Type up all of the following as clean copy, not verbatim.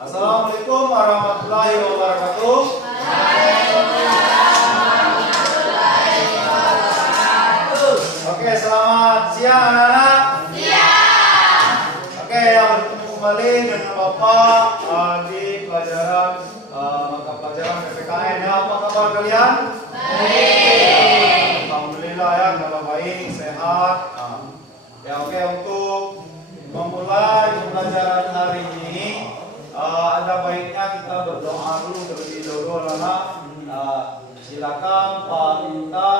Assalamualaikum warahmatullahi wabarakatuh. Oke, selamat siang anak-anak. Siang. Oke, bertemu kembali dengan Bapak di pelajaran mata pelajaran PPKN ya. Apa kabar kalian? Baik. Alhamdulillah ya, kalau baik, sehat. Ya oke, untuk memulai pembelajaran hari ini ada baiknya kita berdoa dulu terlebih dahulu anak. Silakan Pak Minta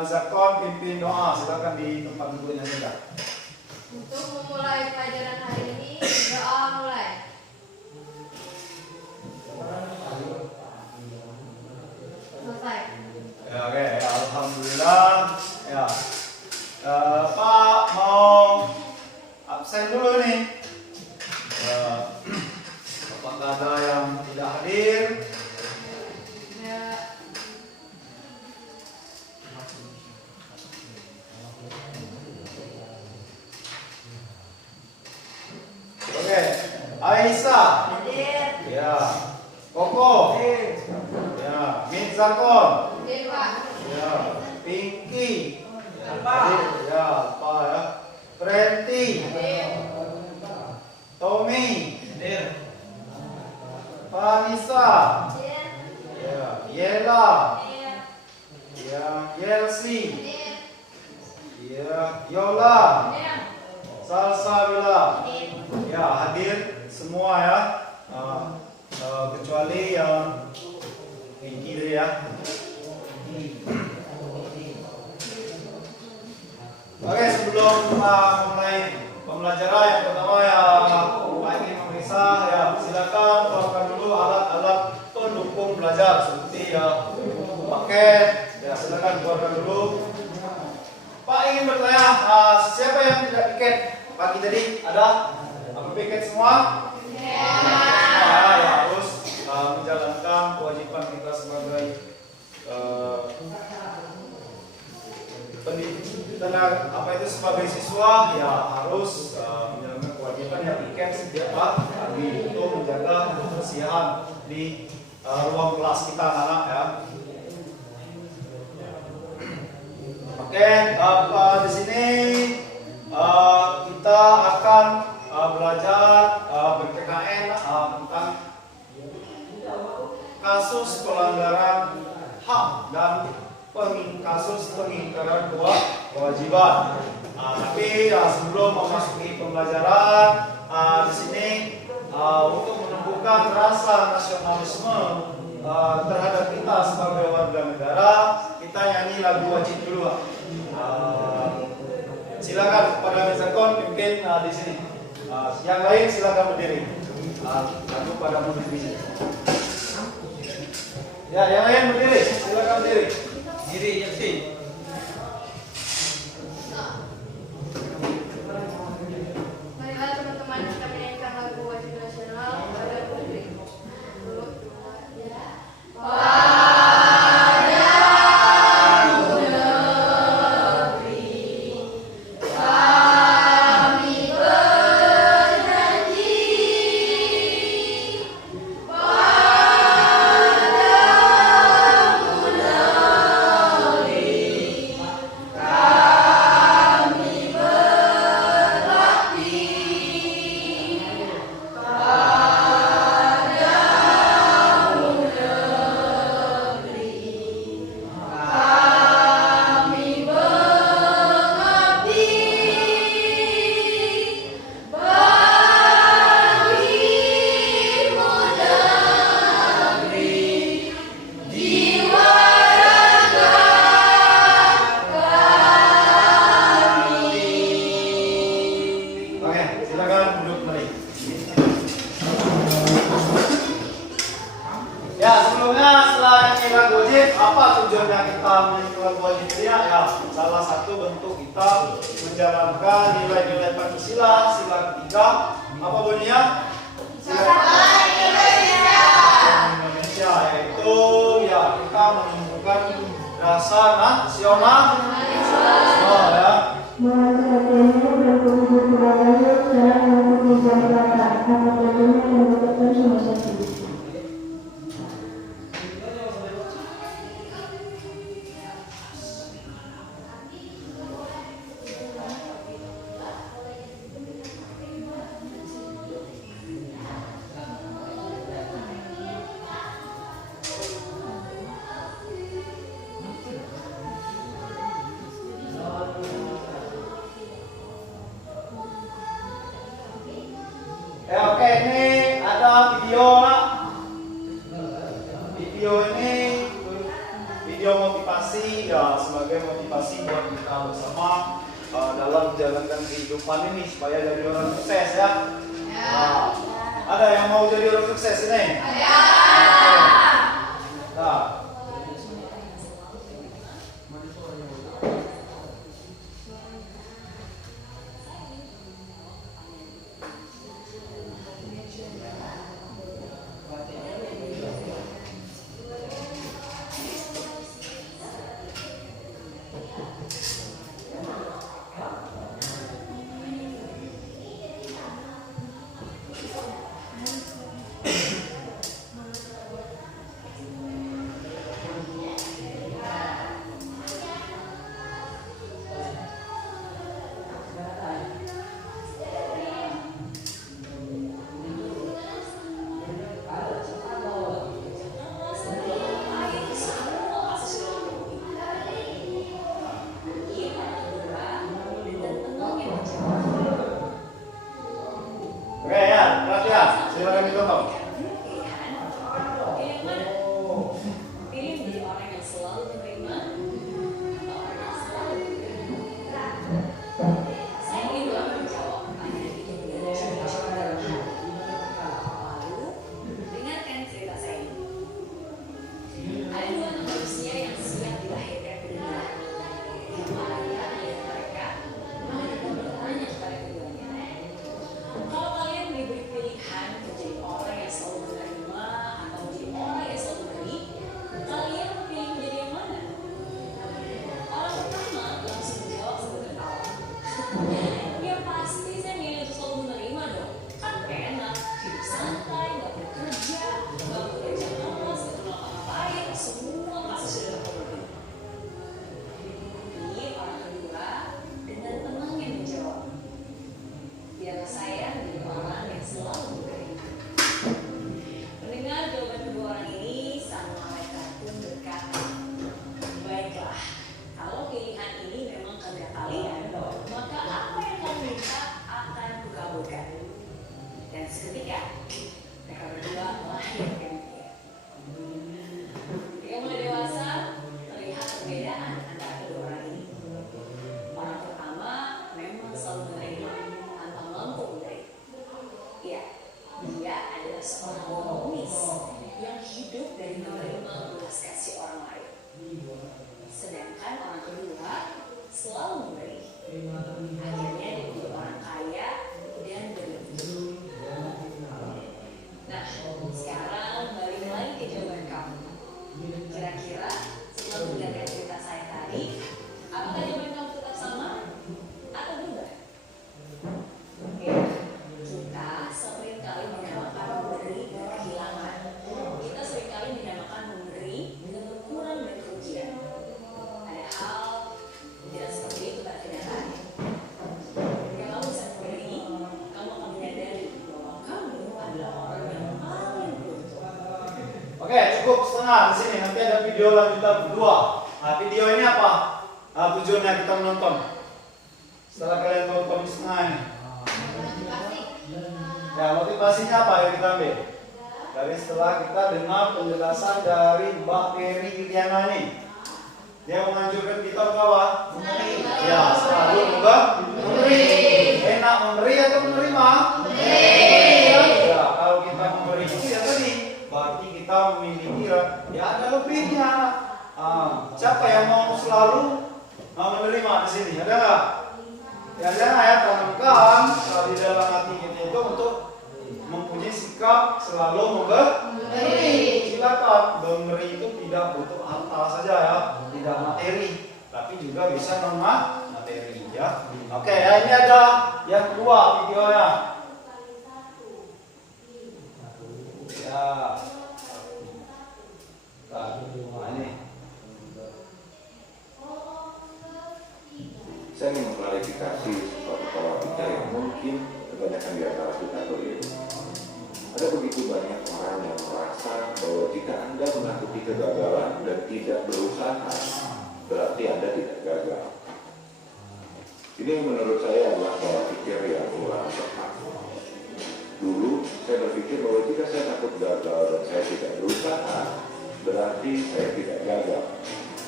Nizakon pimpin doa. Silakan di tempat duduknya saja. Untuk memulai pelajaran hari ini, doa mulai. Selesai. Ya, oke, ya, alhamdulillah. Ya, Pak mau absen dulu nih. Apakah ada yang tidak hadir? Ya. Oke, Aisyah. Hadir. Ya, Koko. Ya, Mizakon. Hadir, Pak. Ya, Pinky. Pak. Ya, Pak ya. Prenti. Hadir. Tommy. Hadir. Vanessa. Hadir. Ya, Yela. Hadir. Ya, Yelsi. Hadir. Ya, Yola. Hadir. Salsabila. Hadir. Ya, hadir semua ya. Kecuali yang Pinky tadi ya. Oke, sebelum mulai pembelajaran yang pertama ya, Pak ingin memeriksa ya, silakan keluarkan dulu alat-alat pendukung belajar seperti ya buku paket ya, silakan keluarkan dulu. Pak ingin bertanya, siapa yang tidak piket pagi tadi? Ada? Apa piket semua? Ya, ya harus menjalankan kewajiban kita sebagai sebagai siswa ya harus menjalankan kewajiban yang piket setiap pagi untuk menjaga kebersihan di ruang kelas kita anak ya. Oke, di sini kita akan belajar PPKN tentang kasus pelanggaran HAM dan kasus pengingkaran kewajiban. Tapi sebelum memasuki pembelajaran di sini untuk menumbuhkan rasa nasionalisme terhadap kita sebagai warga negara, kita nyanyi lagu wajib dulu. Silakan pada Mizakon pimpin di sini. Yang lain silakan berdiri. Lagu pada berdiri. Ya, yang lain berdiri. Silakan berdiri. Diri ya sih. Marilah teman-teman kita menyanyikan lagu wajib nasional pada putri. Apa tujuannya kita menyentuh wajib ya? Salah satu bentuk kita menjalankan nilai-nilai Pancasila sila ketiga. Apa bunyinya? Sila Indonesia, yaitu ya kita menumbuhkan rasa nasional ya. Mengenai video nak. Video ini video motivasi ya, sebagai motivasi buat kita bersama dalam menjalankan kehidupan ini supaya jadi orang sukses ya. Nah, ada yang mau jadi orang sukses ini? Ada. Nah. Oke ya, perhatian, silakan ditonton. Pilih menjadi orang yang selalu menerima atau orang yang selalu menerima. Saya ingin menjawab pertanyaan itu dengan cara lalu dengarkan cerita saya ini. Ada dua anak manusia yang siap dilahirkan ke dunia. Yang ayah dan mereka bertanya kepada keduanya, kalau kalian diberi pilihan menjadi orang yang selalu menerima atau menjadi orang yang selalu memberi, kalian pilih menjadi yang mana? Orang pertama langsung menjawab sambil tertawa. Ya pasti saya milih untuk selalu menerima dong. Kan enak, hidup santai, gak bekerja, gak bekerja lemas, gak perlu apa-apain, semua pasti sudah terpenuhi. Tapi orang kedua dengan tenangnya menjawab, biarlah saya menjadi orang yang selalu memberi. Mendengar jawaban kedua orang ini, sang malaikat pun berkata, baiklah, kalau pilihan ini memang kehendak kalian, maka apa yang kamu minta akan kukabulkan. Dan seketika mereka berdua melahirkan dia. Ketika mulai dewasa, terlihat perbedaan antara kedua orang ini. Orang pertama memang selalu menerima tanpa mampu memberi. Ya, dia adalah seorang pengemis yang hidup dari menerima belas kasih orang lain. Sedangkan orang kedua selalu memberi. Akhirnya dia menjadi orang kaya dan beruntung. Nah, sekarang balik lagi ke jawaban kamu. Kira-kira setelah mendengarkan cerita saya tadi, apakah jawaban kamu tetap sama atau berubah? Ya, kita seringkali dinamakan memberi dan kehilangan. Kita seringkali dinamakan memberi dengan berkurang dan kerugian. Padahal tidak seperti itu pada kenyataannya. Ketika kamu bisa memberi, kamu akan menyadari bahwa kamu adalah orang yang paling beruntung. Oke, cukup setengah di sini. Nanti ada video lanjutan kedua. Nah, video ini apa? Tujuannya kita menonton. Setelah kalian tonton di setengah ini. Ya, motivasinya apa yang kita ambil? Dari setelah kita dengar penjelasan dari Mbak Peri Iliana ini. Dia menganjurkan kita untuk apa? Memberi. Ya, selalu memberi. Enak memberi atau menerima? Memberi. Ya, kalau kita memberi itu ya tadi, berarti kita memiliki ya ada lebihnya. Siapa yang mau selalu menerima di sini? Ada nggak? Ya jangan ya, tanamkan di dalam hati kita itu untuk mempunyai sikap selalu memberi. Silakan, memberi itu tidak butuh harta saja ya, tidak materi, tapi juga bisa non materi ya. Oke, ya ini ada yang kedua videonya. Ya. Nah, ini. Saya ingin mengklarifikasi suatu pola pikir yang mungkin kebanyakan di antara kita keliru. Ada begitu banyak orang yang merasa bahwa jika Anda mengikuti kegagalan dan tidak berusaha, berarti Anda tidak gagal. Ini menurut saya adalah pola pikir yang kurang tepat. Dulu saya berpikir berpikir bahwa jika saya takut gagal dan saya tidak berusaha, berarti saya tidak gagal.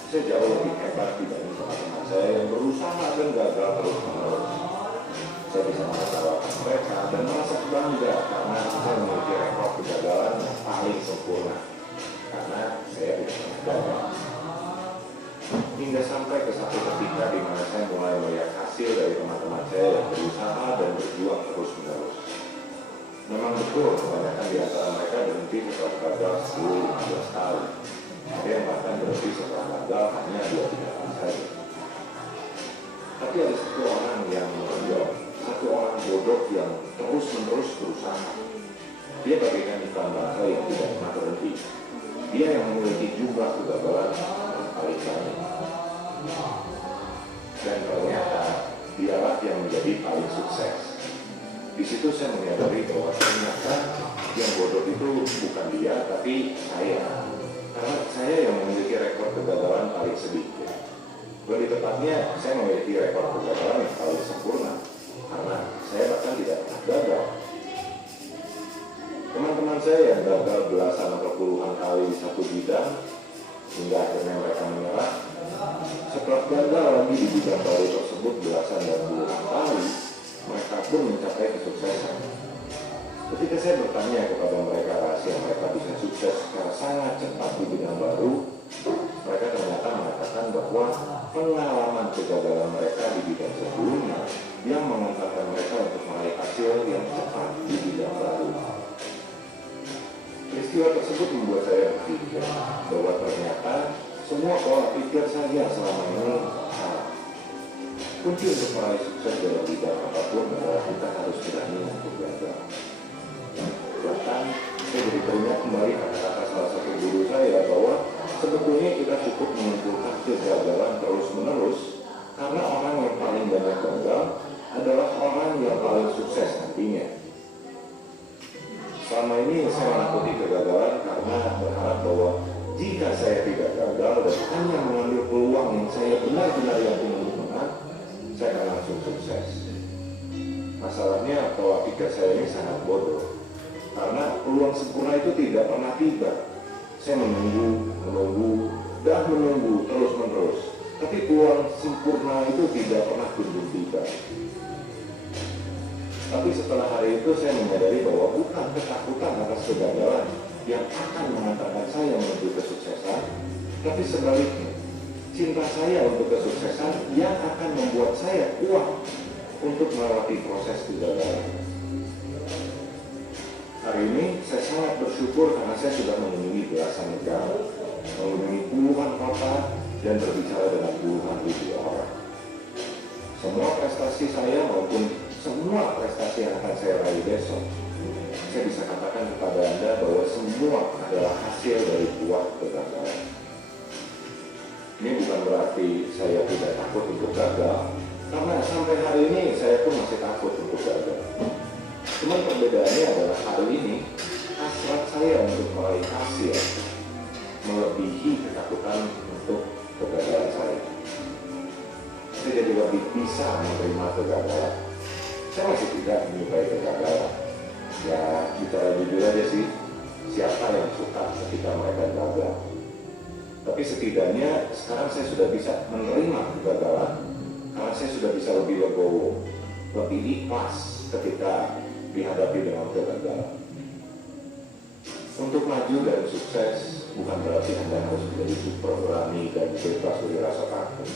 Saya jauh lebih hebat dibanding teman-teman saya yang berusaha dan gagal terus-menerus. Saya bisa mengetawakan mereka dan merasa bangga karena saya memiliki rekor kegagalan yang paling sempurna. Karena saya tidak pernah gagal. Hingga sampai ke satu ketika di mana saya mulai melihat hasil dari teman-teman saya yang berusaha dan berjuang terus-menerus. Memang betul, kebanyakan di antara mereka berhenti setelah gagal 10-15 kali. Ada yang bahkan berhenti setelah gagal hanya 2-3 kali saja. Tapi ada satu orang yang menonjol, satu orang bodoh yang terus-menerus berusaha. Dia bagaikan ikan bangsa yang tidak pernah berhenti. Dia yang memiliki jumlah kegagalan yang paling banyak. Dan ternyata dialah yang menjadi paling sukses. Di situ saya menyadari bahwa ternyata yang bodoh itu bukan dia, tapi saya. Karena saya yang memiliki rekor kegagalan paling sedikit. Lebih tepatnya, saya memiliki rekor kegagalan yang paling sempurna. Karena saya bahkan tidak pernah gagal. Teman-teman saya yang gagal belasan atau puluhan kali di satu bidang, hingga akhirnya mereka menyerah. Setelah gagal lagi di bidang baru tersebut belasan dan puluhan kali, mereka pun mencapai kesuksesan. Ketika saya bertanya kepada mereka rahasia mereka bisa sukses secara sangat cepat di bidang baru, mereka ternyata mengatakan bahwa pengalaman kegagalan mereka di bidang sebelumnya yang mengantarkan mereka untuk meraih hasil yang cepat di bidang baru. Peristiwa tersebut membuat saya berpikir bahwa ternyata semua pola pikir saya selama ini salah. Kunci untuk meraih sukses dalam bidang apapun adalah kita harus berani untuk gagal. Bahkan saya jadi teringat kembali kata-kata salah satu guru saya bahwa sebetulnya kita cukup mengumpulkan kegagalan terus-menerus karena orang yang paling banyak gagal adalah orang yang paling sukses nantinya. Selama ini saya menakuti kegagalan karena berharap bahwa jika saya tidak gagal dan hanya mengambil peluang yang saya benar-benar yakin untuk menang, saya akan langsung sukses. Masalahnya pola pikir saya ini sangat bodoh. Karena peluang sempurna itu tidak pernah tiba. Saya menunggu terus-menerus. Tapi peluang sempurna itu tidak pernah kunjung tiba. Tapi setelah hari itu saya menyadari bahwa bukan ketakutan atas kegagalan yang akan mengantarkan saya menuju kesuksesan, tapi sebaliknya, cinta saya untuk kesuksesan yang akan membuat saya kuat untuk melewati proses kegagalan. Hari ini saya sangat bersyukur karena saya sudah mengunjungi belasan negara, mengunjungi puluhan kota, dan berbicara dengan puluhan ribu orang. Semua prestasi saya maupun semua prestasi yang akan saya raih besok, saya bisa katakan kepada Anda bahwa semua adalah hasil dari buah kegagalan. Ini bukan berarti saya tidak takut untuk gagal, karena sampai hari ini saya pun masih takut untuk gagal. Cuman perbedaannya adalah hari ini hasrat saya untuk meraih hasil melebihi ketakutan untuk kegagalan saya. Saya jadi lebih bisa menerima kegagalan. Saya masih tidak menyukai kegagalan. Ya, bicara jujur aja sih, siapa yang suka ketika mereka gagal? Tapi setidaknya sekarang saya sudah bisa menerima kegagalan karena saya sudah bisa lebih legowo, lebih ikhlas ketika dihadapi dengan kegagalan. Untuk maju dan sukses bukan berarti Anda harus menjadi super berani dan bebas dari rasa takut.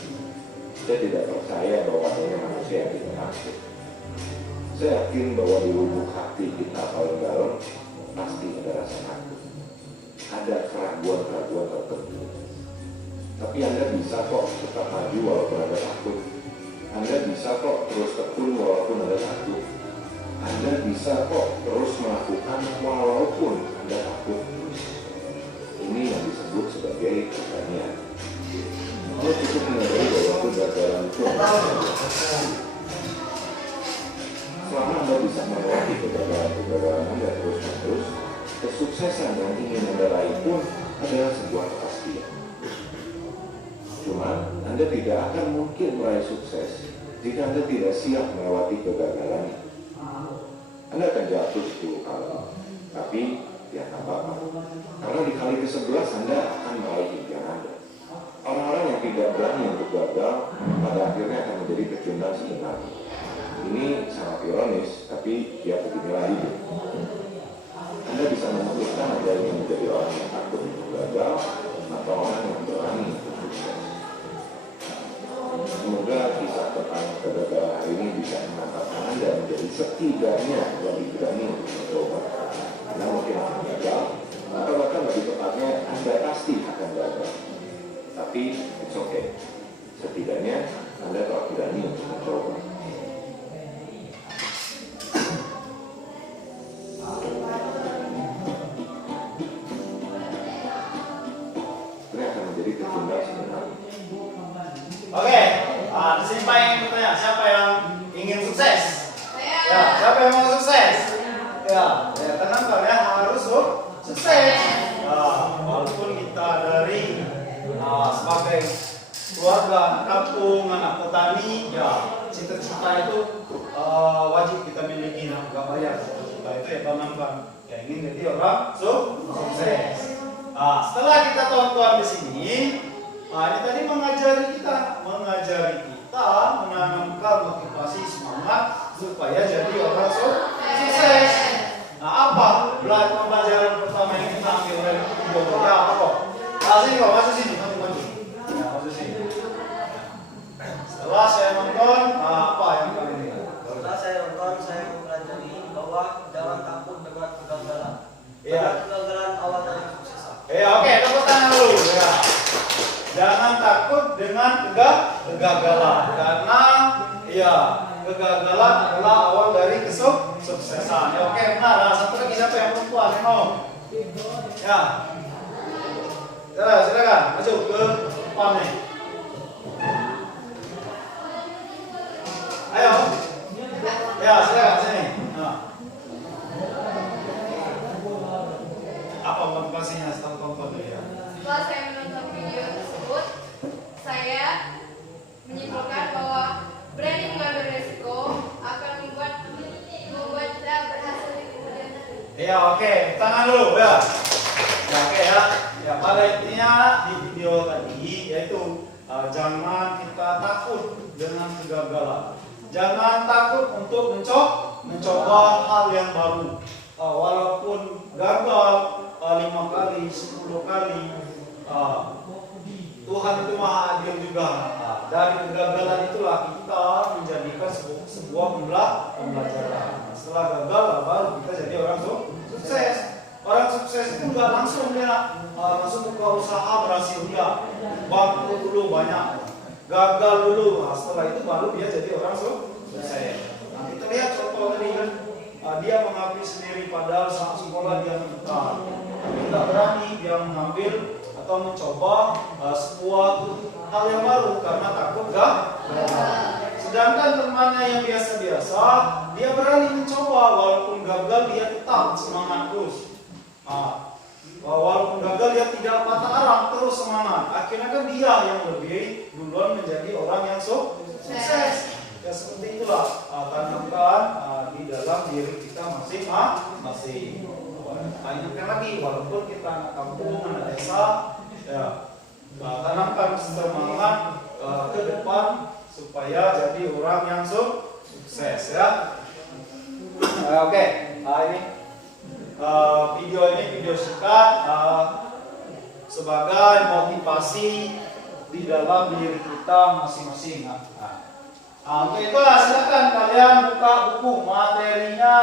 Saya tidak percaya bahwa adanya manusia yang tidak takut. Saya yakin bahwa di lubuk hati kita paling dalam pasti ada rasa takut. Ada keraguan-keraguan tertentu. Tapi Anda bisa kok tetap maju walaupun Anda takut. Anda bisa kok terus tekun walaupun Anda takut. Anda bisa kok terus melakukan walaupun Anda takut. Ini yang disebut sebagai keberanian. Anda cukup menyadari bahwa kegagalan itu selama Anda bisa melewati kegagalan Anda terus-menerus, kesuksesan yang ingin Anda raih pun adalah sebuah kepastian. Cuma Anda tidak akan mungkin meraih sukses jika Anda tidak siap melewati kegagalannya. Anda akan jatuh 10 kali, tapi ya tak apa-apa. Karena di kali ke-11 Anda akan meraih impian Anda. Orang-orang yang tidak berani untuk gagal pada akhirnya akan menjadi pecundang sebenarnya. Ini sangat ironis, tapi ya beginilah hidup. Anda bisa memutuskan Anda ingin menjadi orang yang takut untuk gagal atau orang yang berani untuk sukses. Semoga kisah tentang kegagalan hari ini bisa mengantarkan Anda menjadi setidaknya lebih berani untuk mencoba. Anda mungkin akan gagal, atau bahkan lebih tepatnya Anda pasti akan gagal. Tapi it's okay. Setidaknya Anda telah berani untuk mencoba. Ini akan menjadi kecundang sebenarnya. Oke, di sini Pak ingin bertanya, siapa yang ingin sukses? Saya. Ya, siapa yang mau sukses? Ya, tenang ya, harus sukses. Walaupun kita dari sebagai keluarga anak kampung, anak petani, ya cita-cita itu wajib kita miliki. Nggak bayar, cita itu ya tanamkan. Ya ingin jadi orang sukses. Setelah kita tonton di sini, ini tadi mengajari kita menanamkan motivasi semangat supaya jadi orang sukses. Apa pembelajaran pertama yang kita ambil dari video ya apa kok? Masuk sini. Ya, masuk sini. Setelah saya nonton, apa yang kalian lihat? Setelah saya nonton, saya mempelajari bahwa jangan takut dengan kegagalan. Iya. Karena kegagalan awal dari kesuksesan. Oke, tepuk tangan dulu ya. Jangan takut dengan kegagalan karena ya kegagalan adalah awal dari kesuksesan. Ya, oke, benar. Satu lagi siapa yang perempuan? Ya. Silakan maju ke depan nih. Ayo. Ya, silakan sini. Apa motivasinya setelah tonton ya? Setelah saya menonton video tersebut, saya menyimpulkan bahwa berani mengambil resiko akan membuat saya berhasil di kemudian hari. Ya, oke, tangan dulu ya. Ya, oke ya. Ya, pada intinya di video tadi yaitu jangan kita takut dengan kegagalan. Jangan takut untuk mencoba hal yang baru. Walaupun gagal 5 kali, 10 kali, Tuhan itu maha adil juga. Dari kegagalan itulah kita menjadikan sebuah pembelajaran. Setelah gagal baru kita jadi orang sukses. Orang sukses itu nggak langsung dia langsung buka usaha berhasil, enggak. Waktu dulu banyak, gagal dulu. Setelah itu baru dia jadi orang sukses. Nah, kita lihat contoh tadi kan, dia mengakui sendiri padahal saat sekolah dia menentang. Tidak berani dia mengambil atau mencoba sebuah hal yang baru karena takut gagal. Sedangkan temannya yang biasa-biasa, dia berani mencoba walaupun gagal dia tetap semangat terus. Walaupun gagal dia tidak patah arang, terus semangat. Akhirnya kan dia yang lebih duluan menjadi orang yang sukses. Ya seperti itulah tanamkan di dalam diri kita masing-masing. Tanyakan lagi, walaupun kita anak kampung, anak desa, ya tanamkan semangat ke depan supaya jadi orang yang sukses ya. Oke, ini video singkat sebagai motivasi di dalam diri kita masing-masing. Untuk itulah silakan kalian buka buku materinya.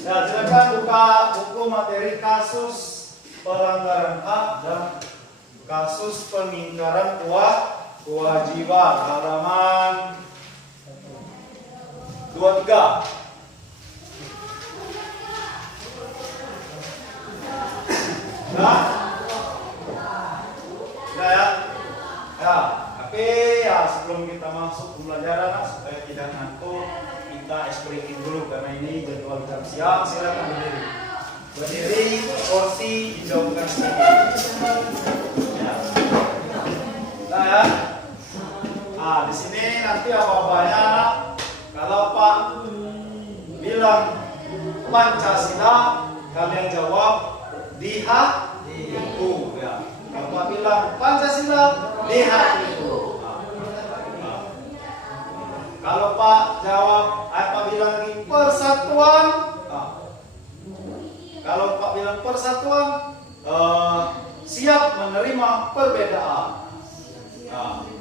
Ya, silakan buka buku materi kasus pelanggaran hak dan kasus pengingkaran kewajiban halaman 23. Sudah? Sudah ya? Ya, tapi ya sebelum kita masuk pembelajaran supaya tidak ngantuk, kita explain dulu karena ini jadwal jam siang. Silakan berdiri. Berdiri, kursi dijauhkan sedikit. Ya. Nah ya. Nah, di sini nanti apa-apanya kalau Pak bilang Pancasila, kalian jawab di hatiku ya. Kalau Pak bilang Pancasila, di hatiku. Kalau Pak jawab, Pak bilang lagi persatuan. Kalau Pak bilang persatuan, siap menerima perbedaan.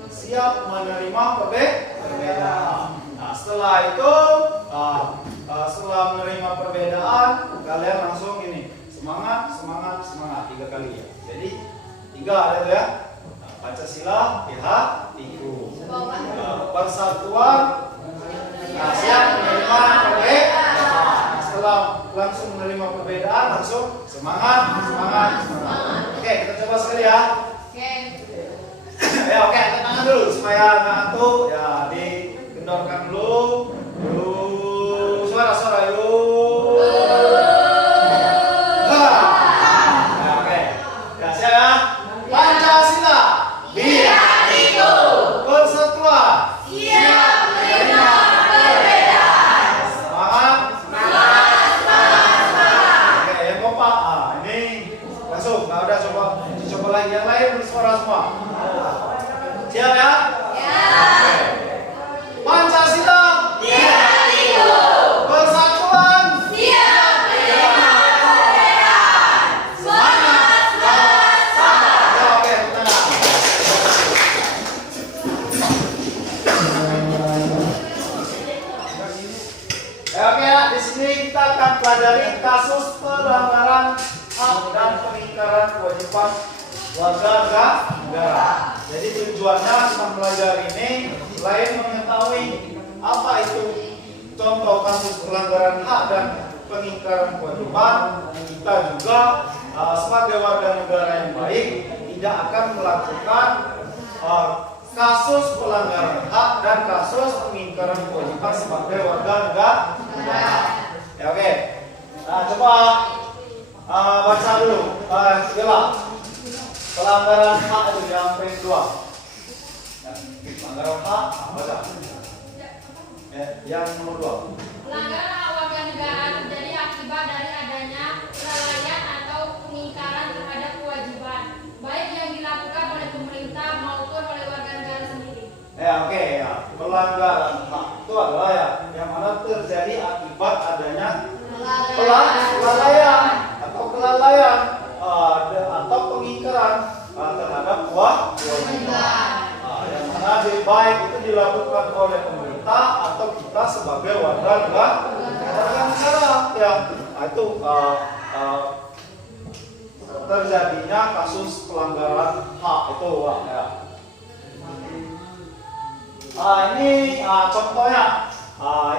Siap menerima perbedaan. Nah, setelah itu, setelah menerima perbedaan, kalian langsung ini semangat, semangat, semangat 3 kali ya. Jadi 3 ada ya. Pancasila, di hatiku. Persatuan, siap menerima perbedaan. Setelah langsung menerima perbedaan, langsung semangat, semangat, semangat. Oke, kita coba sekali ya. Oke. Ya, oke, angkat tangan dulu supaya ngantuk. Ya, dikendorkan dulu. Suara-suara yuk. Ya, oke. Ya, siap ya. Pancasila, di hatiku. Persatuan, siap menerima perbedaan. Semangat, semangat, semangat. Oke, yang kompak. Ini langsung. Nah, udah coba lagi yang lain bersuara semua. Siap ya? Ya. Pancasila, di hatiku. Persatuan, siap menerima perbedaan. Semangat, semangat, semangat. Ya, oke, tenang. Ya, oke ya. Di sini kita akan pelajari kasus pelanggaran hak dan pengingkaran kewajiban warga negara. Jadi tujuannya kita belajar ini selain mengetahui apa itu contoh kasus pelanggaran hak dan pengingkaran kewajiban, kita juga sebagai warga negara yang baik tidak akan melakukan kasus pelanggaran hak dan kasus pengingkaran kewajiban sebagai warga negara. Ya, oke. Nah, coba baca dulu. Jelas. Pelanggaran hak itu yang poin 2. Ya, pelanggaran hak, baca. Ya, yang nomor 2. Pelanggaran hak warga negara terjadi akibat dari adanya kelalaian atau pengingkaran terhadap kewajiban, baik yang dilakukan oleh pemerintah maupun oleh warga negara sendiri. Ya, oke ya. Pelanggaran hak itu adalah ya yang mana terjadi akibat adanya kelalaian atau pengingkaran terhadap kewajiban. Yang mana baik itu dilakukan oleh pemerintah atau kita sebagai warga negara ya. Itu terjadinya kasus pelanggaran hak itu ya. Ini contohnya.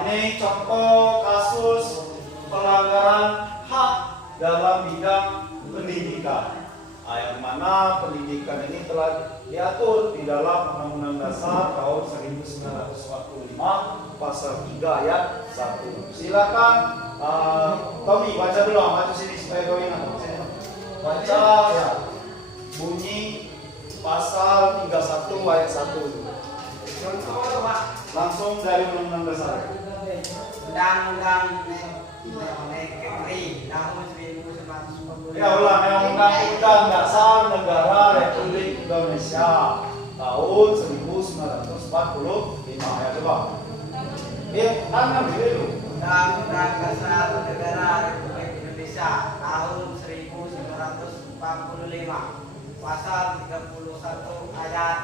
Ini contoh kasus pelanggaran hak dalam bidang pendidikan. Yang mana pendidikan ini telah diatur di dalam Undang-Undang Dasar tahun 1945 pasal 3 ayat 1. Silakan Tommy baca dulu, baca sini supaya kau ingat. Baca ya. Bunyi pasal 31 ayat 1. Langsung dari Undang-Undang Dasar. Undang-Undang Negeri tahun 1945. Ya ulang, yang Undang-Undang Dasar Negara Republik Indonesia tahun 1945. Ya coba. Tangan dulu. Undang-Undang Dasar Negara Republik Indonesia tahun 1945. Pasal 31 ayat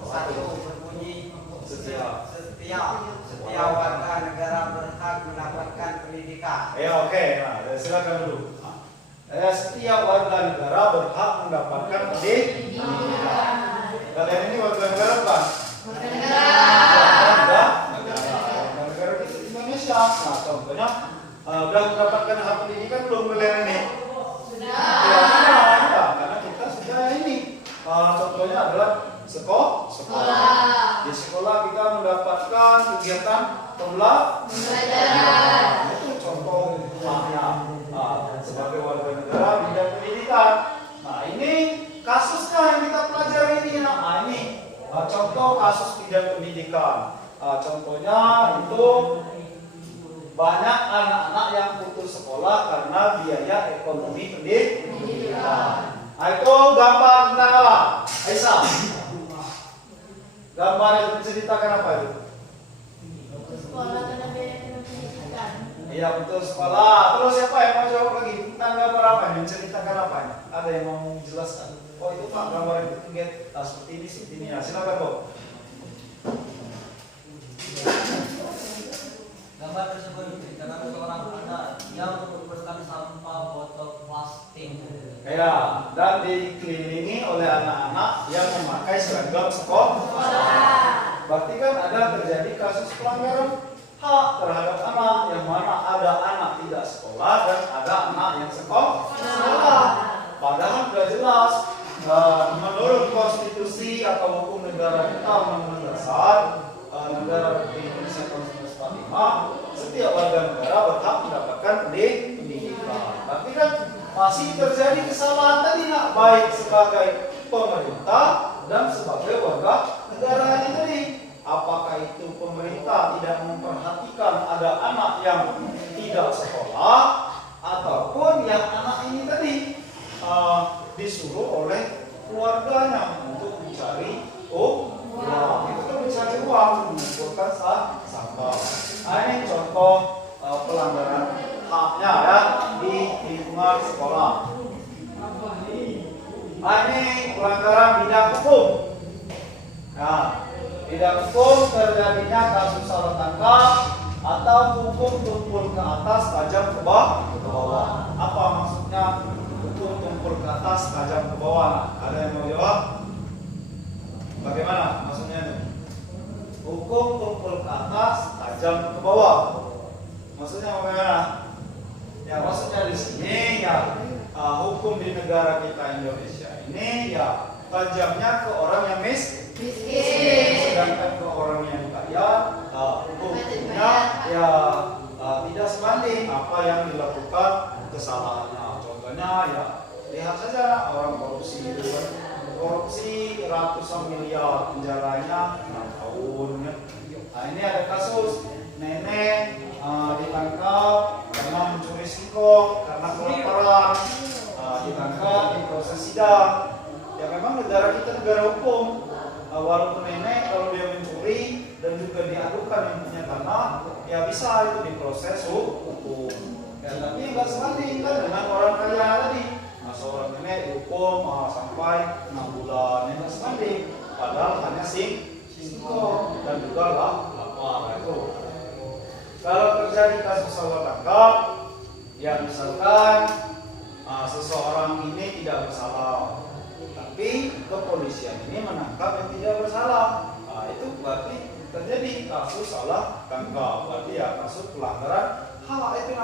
1 berbunyi setiap warga negara berhak mendapatkan pendidikan. Ya oke, nah silakan dulu. Setiap warga negara berhak mendapatkan pendidikan. Kalian ini warga negara bukan? Warga negara Indonesia. Nah contohnya sudah mendapatkan hak pendidikan belum kalian ini? Sudah. Sekolah. Di sekolah kita mendapatkan kegiatan Pembelajaran. Itu contoh haknya sebagai warga negara bidang pendidikan. Nah ini kasusnya yang kita pelajari ini. Nah ini contoh kasus bidang pendidikan. Contohnya itu banyak anak-anak yang putus sekolah karena biaya ekonomi pendidikan. Nah itu gambar tentang apa? Aisyah. Gambar yang menceritakan apa itu? Sekolah karena biaya pendidikan. Iya betul sekolah. Terus siapa yang mau jawab lagi tentang gambar apa? Menceritakan apa? Ada yang mau menjelaskan? Oh itu Pak gambar itu seperti ini. Nah, silakan Bob. Gambar tersebut menceritakan seorang anak yang mengumpulkan sampah botol plastik. Ya, dan dikelilingi oleh anak-anak yang memakai seragam sekolah. Berarti kan ada terjadi kasus pelanggaran hak terhadap anak, yang mana ada anak tidak sekolah dan ada anak yang sekolah. Padahal sudah jelas menurut konstitusi atau hukum negara kita Undang-Undang Dasar Negara Republik Indonesia tahun 1945, setiap warga negara berhak mendapatkan pendidikan. Tapi kan masih terjadi kesalahan tadi nak, baik sebagai pemerintah dan sebagai warga negara ini tadi. Apakah itu pemerintah tidak memperhatikan ada anak yang tidak sekolah, ataupun yang anak ini tadi disuruh oleh keluarganya untuk mencari uang. Itu kan mencari uang, mengumpulkan sampah. Nah ini contoh pelanggaran haknya ya di lingkungan sekolah. Nah ini pelanggaran bidang hukum. Nah, bidang hukum terjadinya kasus salah tangkap atau hukum tumpul ke atas tajam ke bawah. Apa maksudnya hukum tumpul ke atas tajam ke bawah? Ada yang mau jawab? Bagaimana maksudnya itu? Hukum tumpul ke atas tajam ke bawah. Maksudnya bagaimana? Ya maksudnya di sini ya hukum di negara kita Indonesia ini ya tajamnya ke orang yang miskin, sedangkan ke orang yang kaya hukumnya ya tidak sebanding apa yang dilakukan kesalahannya. Contohnya ya lihat saja orang korupsi itu kan, korupsi ratusan miliar, penjaranya 6 tahun ya. Nah ini ada kasus nenek ditangkap karena mencuri singkong, karena kelaparan, ditangkap di proses sidang. Ya memang negara kita negara hukum, walaupun nenek kalau dia mencuri dan juga diadukan yang punya tanah, ya bisa itu diproses hukum. Ya tapi nggak sebanding kan dengan orang kaya tadi. Nah seorang nenek dihukum sampai 6 bulan, yang nggak sebanding. Padahal hanya singkong dan juga lapar itu. Kalau terjadi kasus salah tangkap, ya misalkan seseorang ini tidak bersalah, tapi kepolisian ini menangkap yang tidak bersalah, itu berarti terjadi kasus salah tangkap. Berarti ya kasus pelanggaran hak itu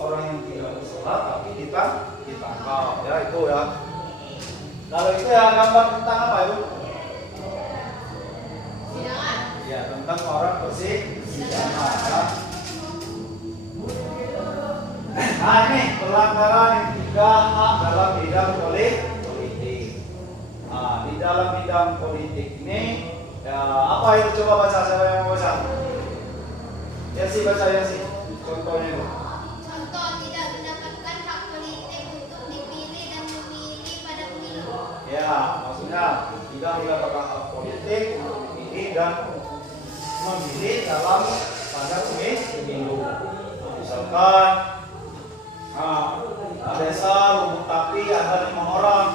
orang yang tidak bersalah tapi ditangkap ya itu ya. Kalau itu ya gambar tentang apa itu? Sidangan. Ya tentang orang persidangan ya. Nah ini pelanggaran yang ketiga hak dalam bidang politik. Nah di dalam bidang politik ini ya, apa itu coba baca, siapa yang mau baca? Ya sih baca ya sih. Contohnya itu. Contoh, tidak mendapatkan hak politik untuk dipilih dan memilih pada pemilu. Ya, maksudnya tidak mendapatkan hak politik untuk dipilih dan memilih dalam pada pemilu. Misalkan desa Lubuk Tapi ada 5 orang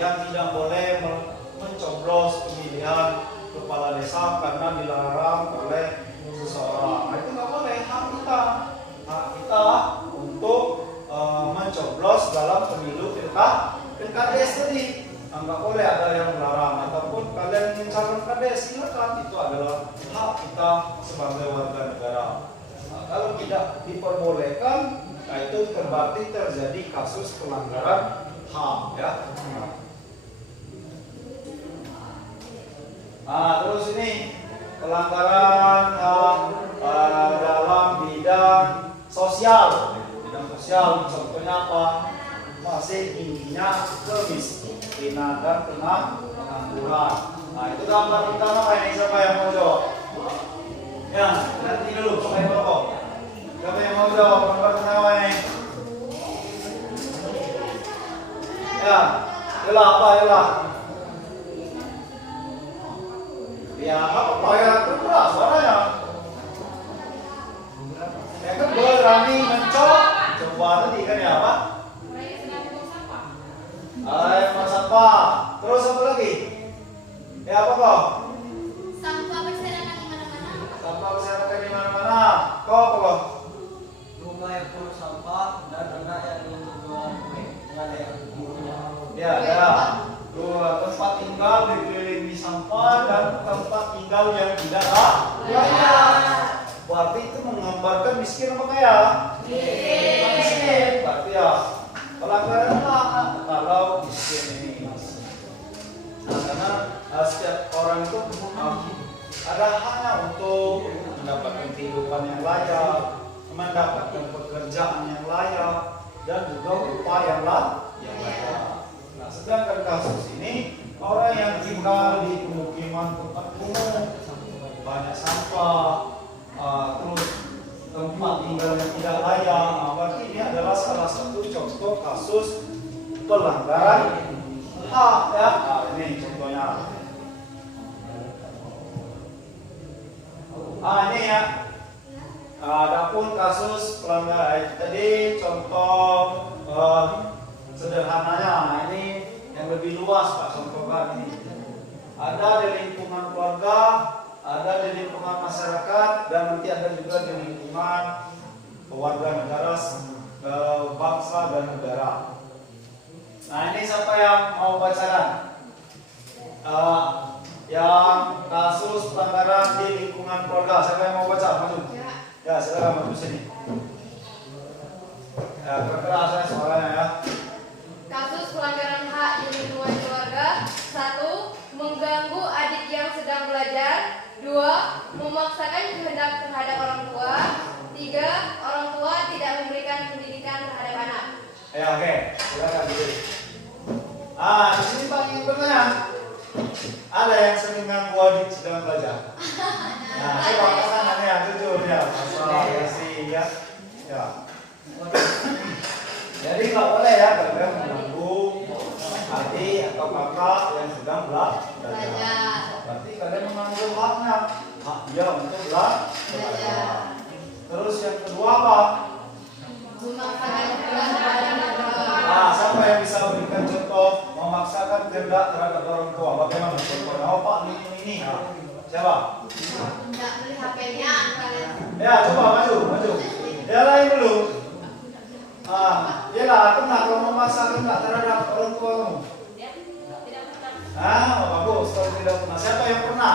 yang tidak boleh mencoblos pemilihan kepala desa karena dilarang oleh seseorang. Nah, itu nggak boleh, hak kita untuk mencoblos dalam pemilu pilkades tadi. Nggak boleh ada yang melarang, ataupun kalian ingin calon kades silakan, itu adalah hak kita sebagai warga negara. Nah, kalau tidak diperbolehkan, nah itu berarti terjadi kasus pelanggaran HAM ya. Terus ini pelanggaran dalam bidang sosial. Bidang sosial contohnya apa? Masih tingginya kemiskinan dan pengangguran. Nah, itu gambar pertama. Ini siapa yang mau jawab? Ya, nanti dulu sampai pokok. Siapa yang mau jawab gambar pertama ini? Ya, yalah apa yalah? Ya apa ya terkeras suaranya? Ya kan berani mencoba tadi kan ya apa? Buang sampah. Terus apa lagi? Ya apa kok? Sampah berserakan di mana-mana. Sampah berserakan di mana-mana. Kok apa kok? Rumah yang penuh sampah dan anak yang untuk jualan kue. Ya, ya. Tempat tinggal dikelilingi sampah dan tempat tinggal yang tidak layak. Berarti itu menggambarkan miskin apa kaya? Miskin. Berarti ya pelanggaran kalau miskin ini. Nah, karena setiap orang itu ada haknya untuk mendapatkan kehidupan yang layak, mendapatkan pekerjaan yang layak, dan juga upah yang layak. Nah, sedangkan kasus ini orang yang tinggal di pemukiman tempat umum, banyak sampah, terus tempat tinggal yang tidak layak, berarti ini adalah salah satu contoh kasus pelanggaran hak ya. Ini contohnya. Ini ya. Adapun kasus pelanggaran tadi contoh sederhananya. Nah, ini yang lebih luas Pak contohkan ini. Ada di lingkungan keluarga, ada di lingkungan masyarakat, dan nanti ada juga di lingkungan warga negara, bangsa dan negara. Nah, ini siapa yang mau bacakan? Yang kasus pelanggaran di lingkungan keluarga, siapa yang mau baca? Maju. Ya, silakan maju sini. Ya, keras ya suaranya ya. Kasus pelanggaran hak di lingkungan keluarga. 1. Mengganggu adik yang sedang belajar. 2. Memaksakan kehendak terhadap orang tua. 3. Orang tua tidak memberikan pendidikan terhadap anak. Ya, oke. Silakan dulu. Di sini Pak ingin bertanya. Ada yang sering ganggu adik sedang belajar? Nah, coba pasangan ya, jujur ya. Masalah sih ya. Ya. Jadi nggak boleh ya kalian mengganggu adik atau kakak yang sedang belajar. Berarti kalian mengambil haknya, hak dia untuk belajar. Terus yang kedua apa? Memaksakan kehendak terhadap orang tua. Nah, siapa yang bisa berikan contoh memaksakan kehendak terhadap orang tua? Bagaimana contohnya? Oh Pak, ini. Siapa? Tidak beli HP-nya kalian. Ya, coba maju. Ya lain dulu. Yalah, pernah kalau memaksakan kehendak terhadap orang tuamu? Bagus. Kalau tidak pernah, siapa yang pernah?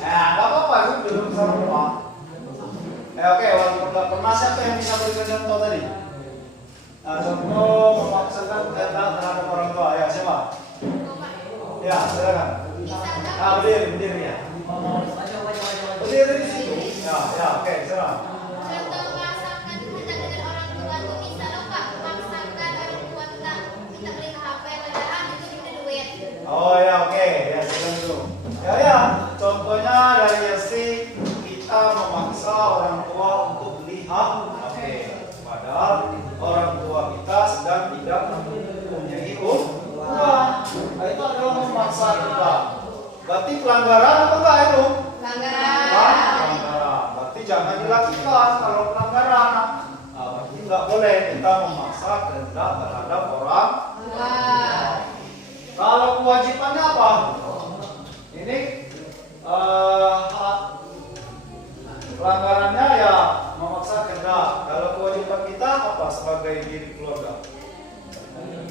Nggak apa-apa, itu belum sama. Oke, walaupun nggak pernah, siapa yang bisa berikan contoh tadi? Contoh memaksakan kehendak terhadap orang tua. Ya, siapa? Ya, silakan. Berdiri ya. Berdiri di situ. Ya, oke, silakan. Contoh memaksakan kehendak dengan orang tua itu bisa loh Pak. Memaksakan orang tua kita minta beli HP padahal itu minta duit. Oh ya, oke. Ya, silakan dulu. Ya. Contohnya dari Yesi, kita memaksa orang tua untuk beli HP. Padahal orang tua kita sedang tidak mempunyai uang. Nah, itu adalah memaksa kita. Berarti pelanggaran apa enggak itu? Pelanggaran. Berarti jangan dilakukan kalau pelanggaran. Berarti enggak boleh kita memaksa kehendak terhadap orang tua. Kalau kewajibannya apa? Ini pelanggarannya ya memaksa kehendak. Kalau kewajiban kita apa sebagai diri keluarga?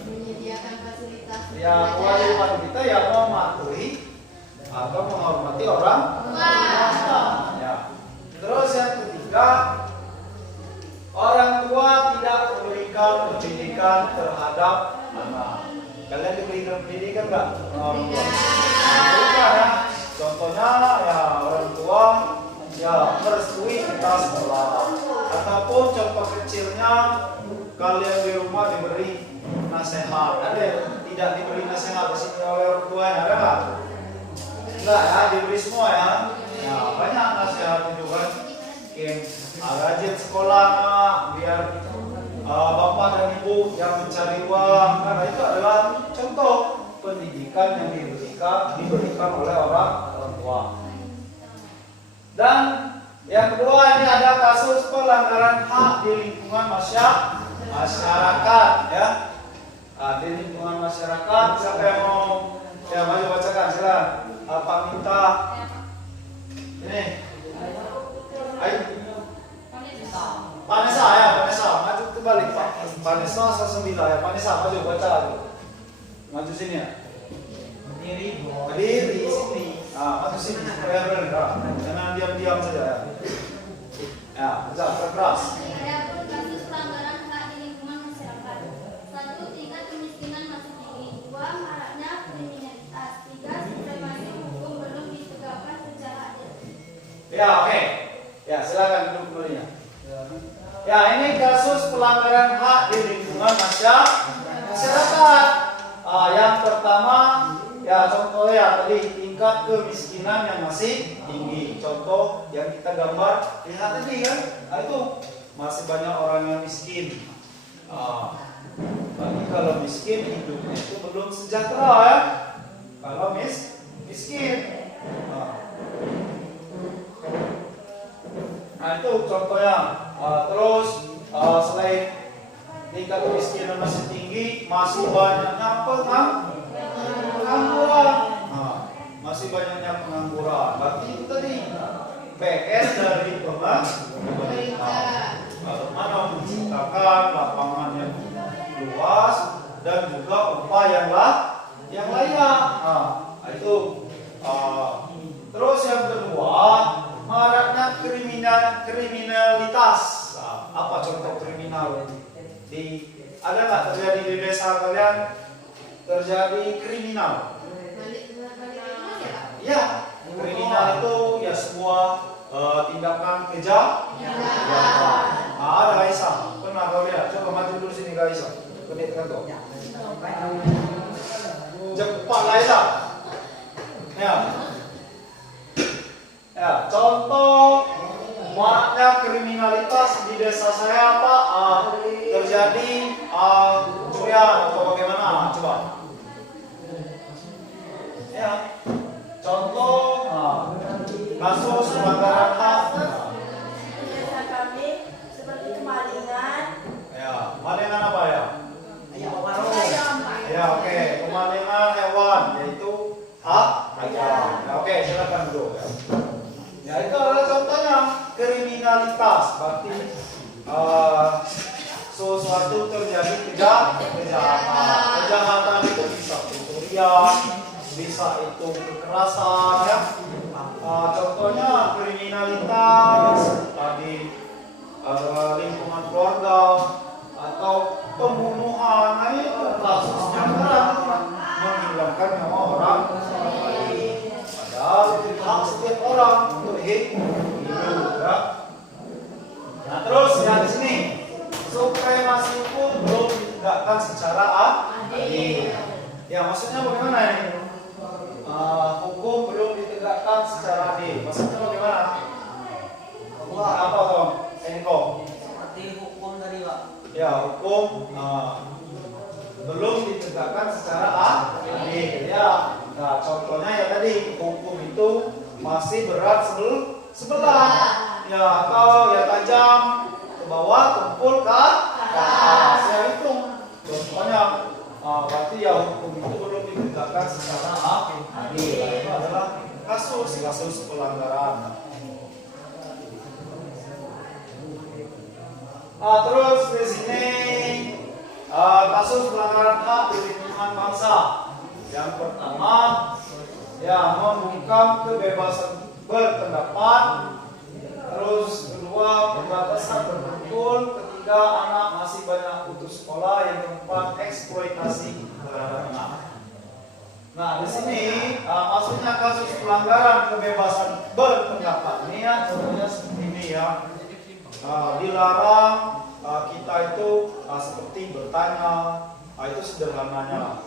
Menyediakan fasilitas. Ya, kewajiban kita ya mematuhi atau menghormati orang tua. Ya. Terus yang ketiga, orang tua tidak memberikan pendidikan terhadap anak. Kalian diberikan pendidikan nggak? Berikan ya. contohnya ya orang tua ya merestui kita sekolah, ataupun contoh kecilnya kalian di rumah diberi nasihat. Ada yang tidak diberi nasihat di sini oleh orang tuanya, ada nggak? Enggak ya, diberi semua ya. Ya banyak nasihat itu kan. Mungkin rajin sekolah biar bapak dan ibu yang mencari uang, karena itu adalah contoh pendidikan yang diberikan oleh orang tua. Dan yang kedua, ini ada kasus pelanggaran hak di lingkungan masyarakat ya. Di lingkungan masyarakat, siapa yang mau maju bacakan, silakan. Pak minta ini. Ayo. Vanessa ya, Vanessa maju kembali Pak. Vanessa 9 ya, Vanessa maju baca. Maju sini ya. Berdiri sini. Maju sini supaya bergerak. Jangan diam-diam saja ya. Ya, baca keras. Adapun kasus pelanggaran hak di lingkungan masyarakat. 1. Tingkat kemiskinan masih tinggi. 2. Maraknya kriminalitas. 3. Supremasi hukum belum ditegakkan secara adil. Ya, oke. Ya, silakan duduk kembali ya. Ya, ini kasus pelanggaran hak di lingkungan masyarakat. Yang pertama, ya contohnya tadi tingkat kemiskinan yang masih tinggi. Contoh yang kita gambar lihat tadi kan, itu masih banyak orang yang miskin. Bagi kalau miskin hidupnya itu belum sejahtera ya. Kalau miskin. Nah itu contohnya. Terus selain tingkat kemiskinan masih tinggi, masih banyaknya pengangguran. Masih banyaknya pengangguran. Berarti itu tadi PS dari pemerintah. Bagaimana menciptakan lapangan yang luas dan juga upah yang layak. Itu. Terus yang kedua, maraknya kriminalitas. Apa contoh kriminal? Ada nggak terjadi di desa kalian terjadi kriminal? Ya, kriminal itu ya semua tindakan kejahatan. Ada Aisyah, pernah kau lihat? Coba maju dulu sini Aisyah. Penitkan tuh. Cepat Aisyah. Ya, contoh maraknya kriminalitas di desa saya Pak, terjadi curian atau bagaimana? Coba. Ya, contoh kasus pelanggaran hak. Desa kami seperti kemalingan. Ya, kemalingan apa ya? Ayam. Ya, oke, kemalingan hewan yaitu ayam. Ya, oke, silakan dulu ya. Ya itu adalah contohnya kriminalitas, berarti sesuatu terjadi kejahatan itu bisa pencurian, bisa itu kekerasan ya. Contohnya kriminalitas di lingkungan keluarga atau pembunuhan. Nah itu kasusnya berat, menghilangkan nyawa orang. Padahal itu hak setiap orang untuk hidup ya. Nah terus yang di sini supremasi hukum belum ditegakkan secara adil. Ya maksudnya bagaimana ini? Hukum belum ditegakkan secara adil. Maksudnya bagaimana? Apa Tom? Enko? Seperti hukum tadi Pak. Ya hukum belum ditegakkan secara adil. Ya. Nah contohnya ya tadi hukum itu masih berat sebelah. Ya atau ya tajam ke bawah, tumpul ke atas. Ya itu contohnya. Berarti ya hukum itu belum ditegakkan secara adil. Itu adalah kasus pelanggaran. Terus di sini kasus pelanggaran hak di lingkungan bangsa. Yang pertama, ya membungkam kebebasan berpendapat. Terus kedua, pembatasan berkumpul. Ketiga, anak masih banyak putus sekolah. Yang keempat, eksploitasi terhadap anak. Nah, di sini maksudnya namanya kasus pelanggaran kebebasan berpendapat ini ya, contohnya seperti ini ya. Dilarang kita itu seperti bertanya, itu sederhananya.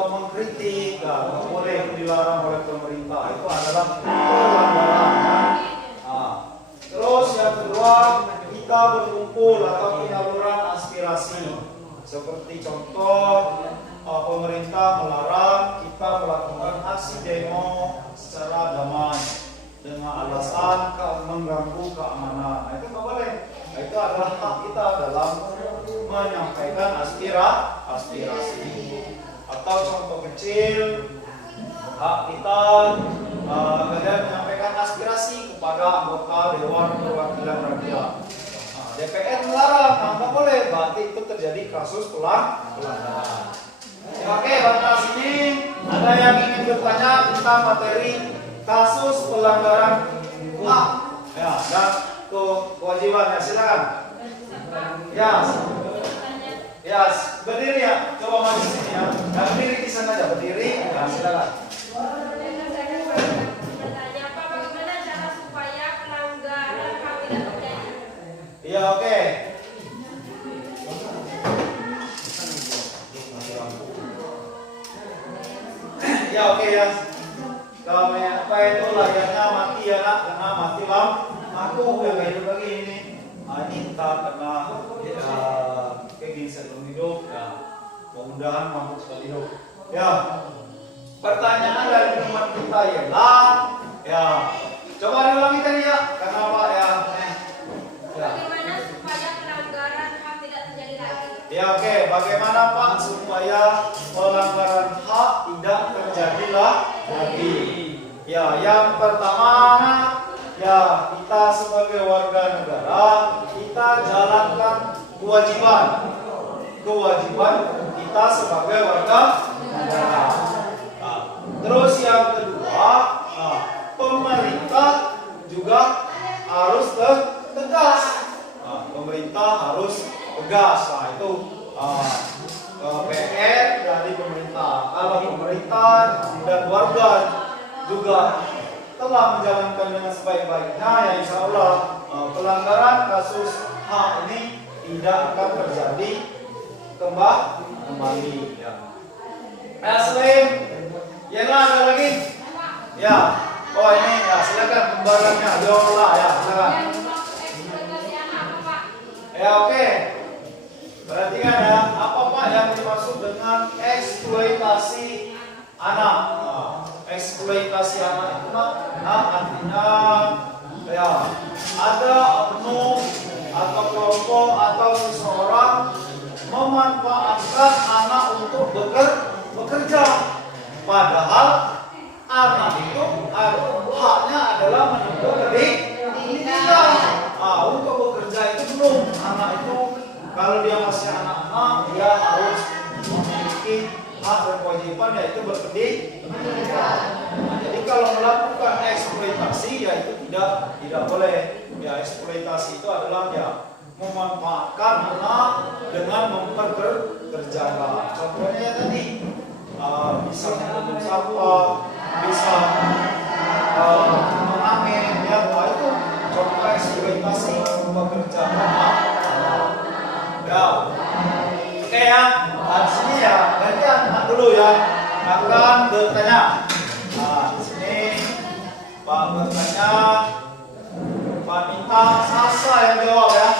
Mengkritik, nggak boleh, itu dilarang oleh pemerintah. Itu adalah pelanggaran. Terus yang kedua, kita berkumpul atau penyaluran aspirasi. Seperti contoh, pemerintah melarang kita melakukan aksi demo secara damai dengan alasan mengganggu keamanan. Itu nggak boleh. Itu adalah hak kita dalam menyampaikan aspirasi. Atau contoh kecil, hak kita menyampaikan aspirasi kepada anggota Dewan Perwakilan Rakyat. DPR melarang, nggak boleh, berarti itu terjadi kasus pelanggaran. Oke, pada sini ada yang ingin bertanya tentang materi kasus pelanggaran hak ya dan kewajiban, ya silakan. Ya, berdiri ya, coba maju sini ya. Berdiri di sana aja, berdiri, ya silakan. Bertanya, Pak, bagaimana cara supaya pelanggaran HAM tidak terjadi? Iya, oke. Ya, oke ya. Kalau apa itu layarnya mati ya nak, karena mati lampu yang hidup lagi ini. Ini entah karena kayak sebelum hidup ya. Mudah-mudahan mampu sekali hidup. Ya. Pertanyaan dari teman kita ialah ya. Coba diulangi tadi ya. Kenapa ya? Bagaimana supaya pelanggaran HAM tidak terjadi lagi? Ya oke, bagaimana Pak supaya pelanggaran hak tidak terjadi lagi? Ya, yang pertama ya kita sebagai warga negara kita jalankan kewajiban kita sebagai warga negara. Terus yang kedua, pemerintah juga harus tegas. Pemerintah harus tegas. Nah itu PR dari pemerintah. Kalau pemerintah dan warga juga telah menjalankan dengan sebaik-baiknya, ya insya Allah pelanggaran kasus hak ini tidak akan terjadi kembali. Ya. Selain yang ada lagi, ya. Oh ini ya silakan pembahasannya diolah ya silakan. Eksploitasi anak apa, Pak? Ya oke. Perhatikan ya, apa Pak yang dimaksud dengan eksploitasi anak? Eksploitasi anak itu artinya ya ada oknum atau kelompok atau seseorang memanfaatkan anak untuk bekerja, padahal anak itu haknya adalah menempuh pendidikan. Untuk bekerja itu belum, anak itu kalau dia masih anak-anak dia harus memiliki hak dan kewajiban yaitu berpendidikan. Jadi kalau melakukan eksploitasi ya itu tidak boleh. Ya eksploitasi itu adalah ya memanfaatkan anak dengan memperkerjakan. Contohnya ya tadi bisa mengumpul sampah, bisa mengamen, ya itu contoh eksploitasi pekerjaan. Ya, oke ya. Di sini ya, nanti anak dulu ya akan bertanya. Di sini Pak bertanya, Pak minta Salsa yang jawab ya.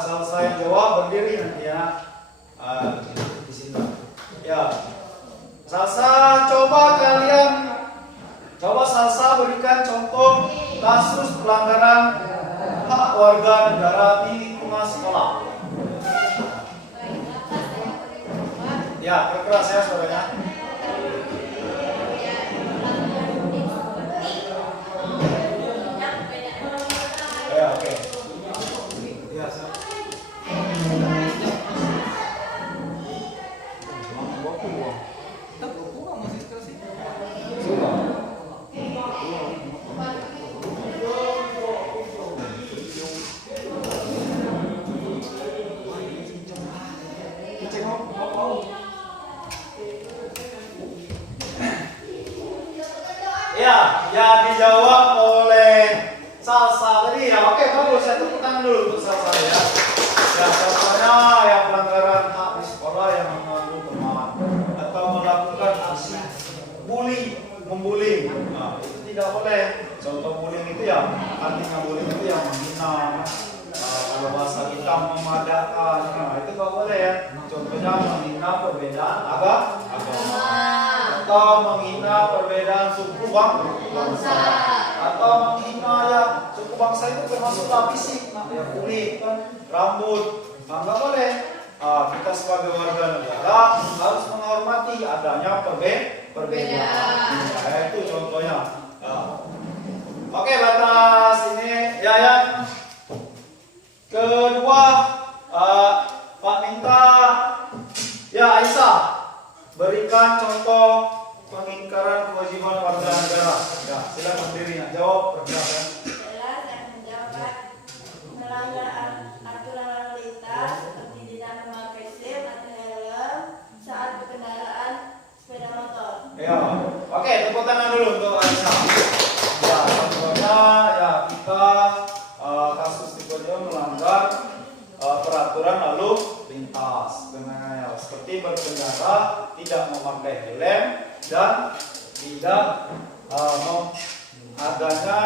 Salsa yang jawab berdiri nanti ya. Di sini. Ya. Salsa coba Salsa berikan contoh kasus pelanggaran hak warga negara di lingkungan sekolah. Ya, keras ya suaranya. Ya, oke. Ya, Cek ya. Oke, bagus. Saya tepuk tangan dulu untuk saya ya. Ya, contohnya ya pelanggaran hak di sekolah yang mengganggu teman atau melakukan aksi membuli. Nah, itu tidak boleh. Contoh bullying itu ya, artinya bullying itu yang menghina. Kalau bahasa kita memadakan, nah itu nggak boleh ya. Contohnya menghina perbedaan agama atau menghina perbedaan suku bangsa atau menghina ya suku bangsa itu termasuklah fisik, ya kulit kan, rambut, nah, nggak boleh. Kita sebagai warga negara harus menghormati adanya perbedaan. Nah, itu contohnya. Oke, batas ini ya yang kedua, Pak minta ya Aisyah berikan contoh pengingkaran kewajiban warga negara. Ya, silakan berdiri nak jawab pertanyaan. Jelas saya menjawab melanggar aturan lalu lintas seperti tidak memakai SIM atau helm saat berkendaraan sepeda motor. Ya, oke, tepuk tangan dulu untuk Aisyah. Ya, contohnya ya kita kasus tipenya melanggar peraturan lalu lintas dengan ya, seperti berkendara tidak memakai helm dan tidak adanya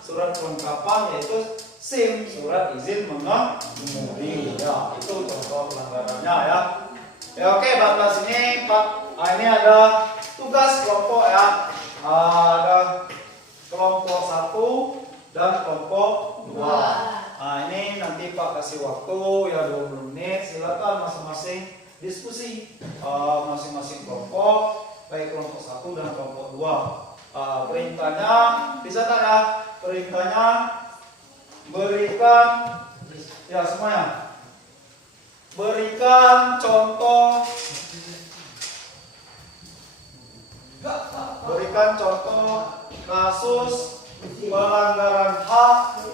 surat kelengkapan yaitu SIM, surat izin mengemudi. Ya, itu contoh pelanggarannya ya. Ya, oke, batas ini Pak. Ini ada tugas kelompok ya. Ada kelompok 1 dan kelompok 2. Nah, ini nanti Pak kasih waktu ya 20 menit. Silakan masing-masing diskusi masing-masing kelompok, baik kelompok 1 dan kelompok 2. Perintahnya bisa tak ya? Perintahnya berikan ya semuanya. Berikan contoh kasus pelanggaran hak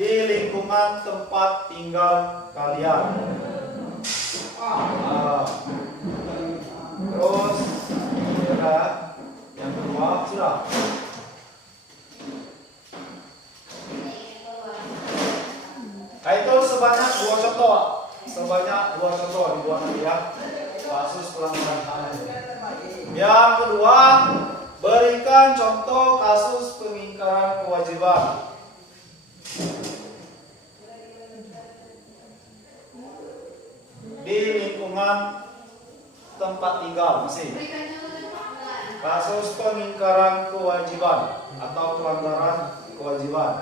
di lingkungan tempat tinggal kalian. Terus ya, yang kedua sudah. Nah, itu sebanyak 2 contoh. Sebanyak 2 contoh dibuat nanti ya. Kasus pelanggaran hak. Yang kedua, berikan contoh kasus pengingkaran kewajiban di lingkungan tempat tinggal. Masih kasus pengingkaran kewajiban atau pelanggaran kewajiban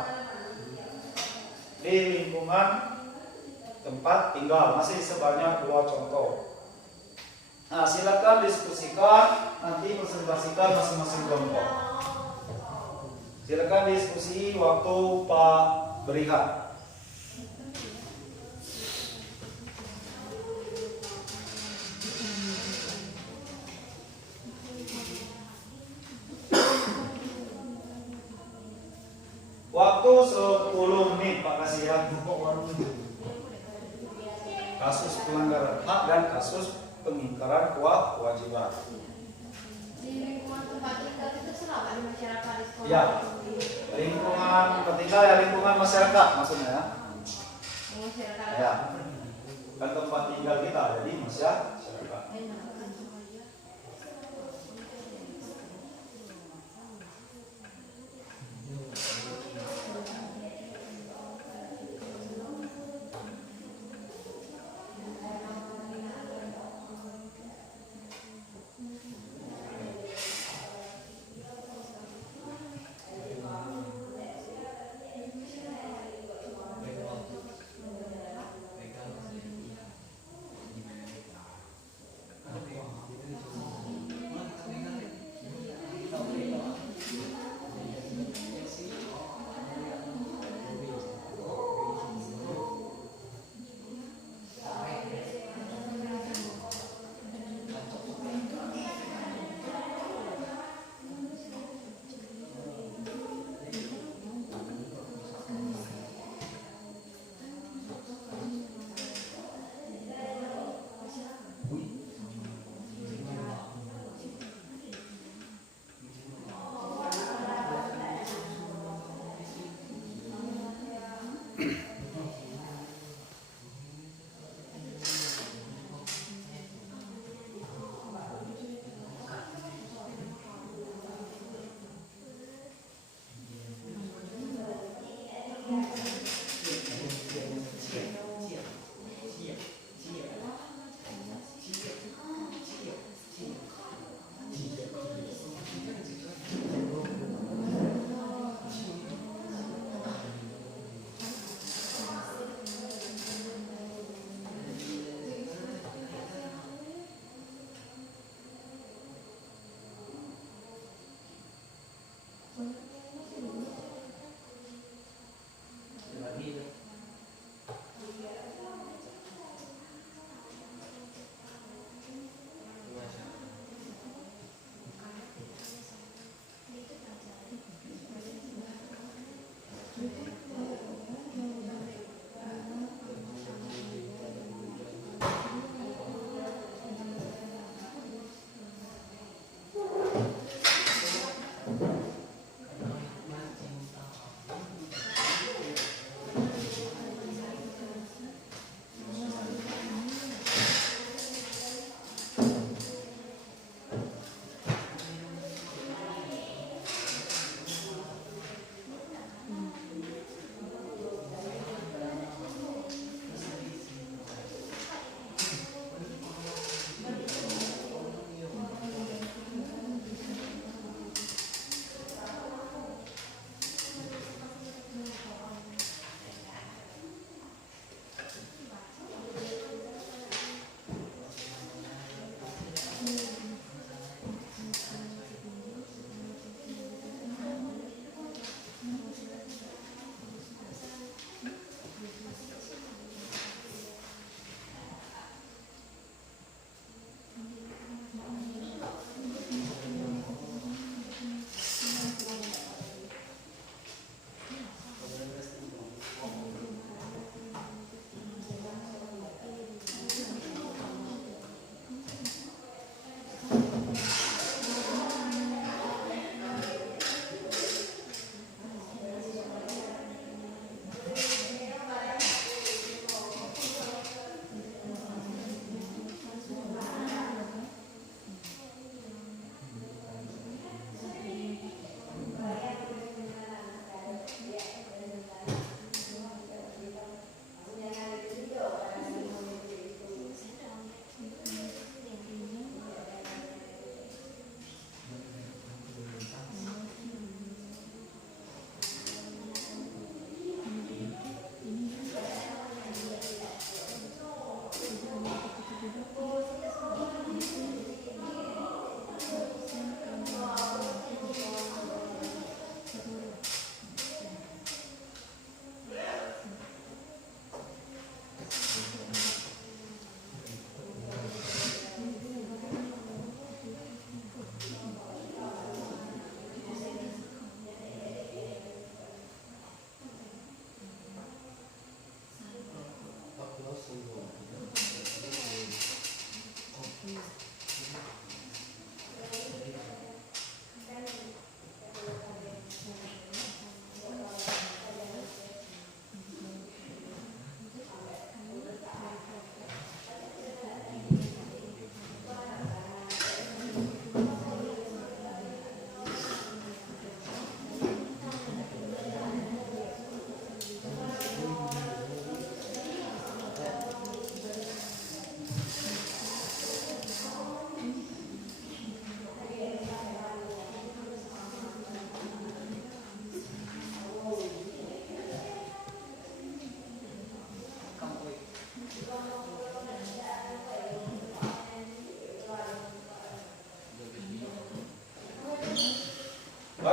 di lingkungan tempat tinggal. Masih sebanyak 2 contoh. Nah, silakan diskusikan, nanti presentasikan masing-masing kelompok. Silakan diskusi waktu Pak berikan. Waktu 10 menit Pak kasih ya. Kasus pelanggaran hak dan kasus pengingkaran kewajiban. Di lingkungan tempat tinggal itu serah di masyarakat di sekolah. Ya, lingkungan tempat tinggal ya lingkungan masyarakat maksudnya ya. Masyarakat. Ya, kan tempat tinggal kita jadi masyarakat.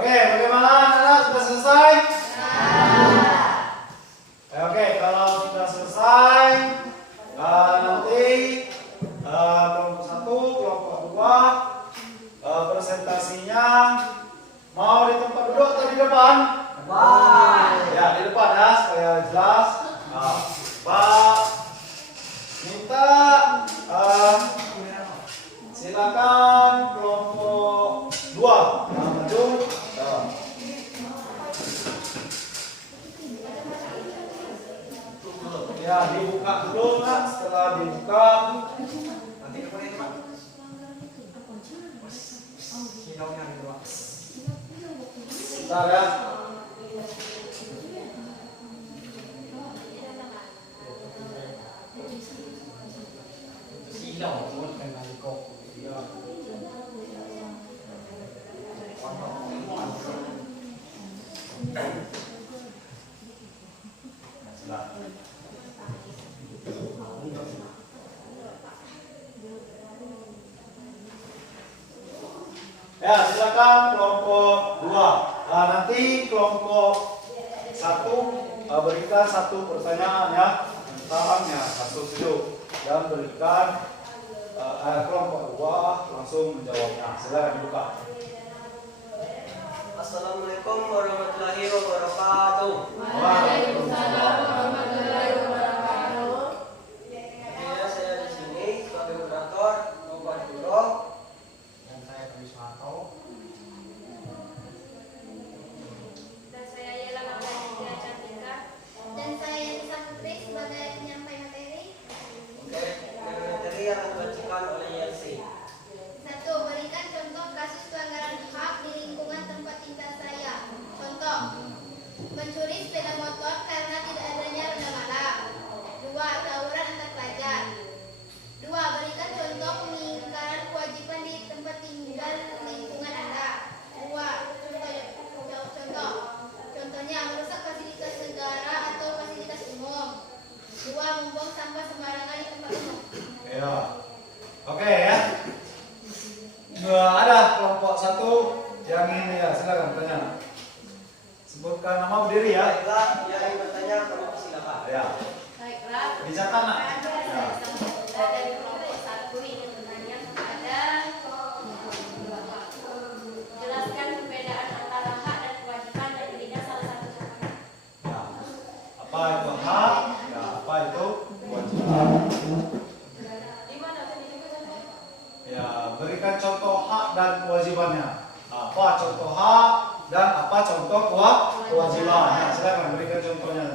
Oke, bagaimana anak-anak, sudah selesai? Oke, kalau sudah selesai, nanti kelompok 1, kelompok 2 presentasinya mau di tempat duduk atau di depan? Ya, di depan ya, supaya jelas. Pak minta silakan kelompok 2 maju. Ya, dibuka dulu Pak. Setelah dibuka nanti kemudian Pak. Bentar ya. Ya, silakan kelompok 2. Nanti kelompok 1 berikan satu pertanyaan ya tentang ya kasus itu dan berikan kelompok 2 langsung menjawabnya. Silakan dibuka. Assalamualaikum warahmatullahi wabarakatuh. Waalaikumsalam warahmatullahi wabarakatuh. Ya, saya di sini sebagai moderator Bapak Duro dan saya Tri Soeharto. Dan saya Yela Margarita Cantika. Dan saya Nisa Putri sebagai penyampai materi. Oke, materi yang akan dibacakan oleh Yelsi. 1. Berikan contoh kasus pelanggaran hak di lingkungan tempat tinggal saya. Contoh, mencuri sepeda motor karena tidak adanya ronda malam. 2. Tawuran antar pelajar. 2. Berikan contoh pengingkaran kewajiban di tempat tinggal lingkungan Anda. 2. Contohnya merusak fasilitas negara atau fasilitas umum. 2. Membuang sampah sembarangan di tempat umum. Ya. Oke ya. Ada kelompok 1 yang ini ya, silakan tanya. Sebutkan nama, berdiri ya. Baiklah, yang ingin bertanya kamu silakan. Ya. Baiklah. Bicara nak. Saya dari kelompok 1 ingin bertanya kepada Bapak. Jelaskan perbedaan antara hak dan kewajiban dan dirinya salah satu contohnya. Ya. Apa itu hak? Ya, apa itu kewajiban? Di mana tadi juga contohnya? Ya, berikan contoh hak dan kewajibannya. Apa contoh hak dan apa contoh kewajiban? Ya, silakan berikan contohnya.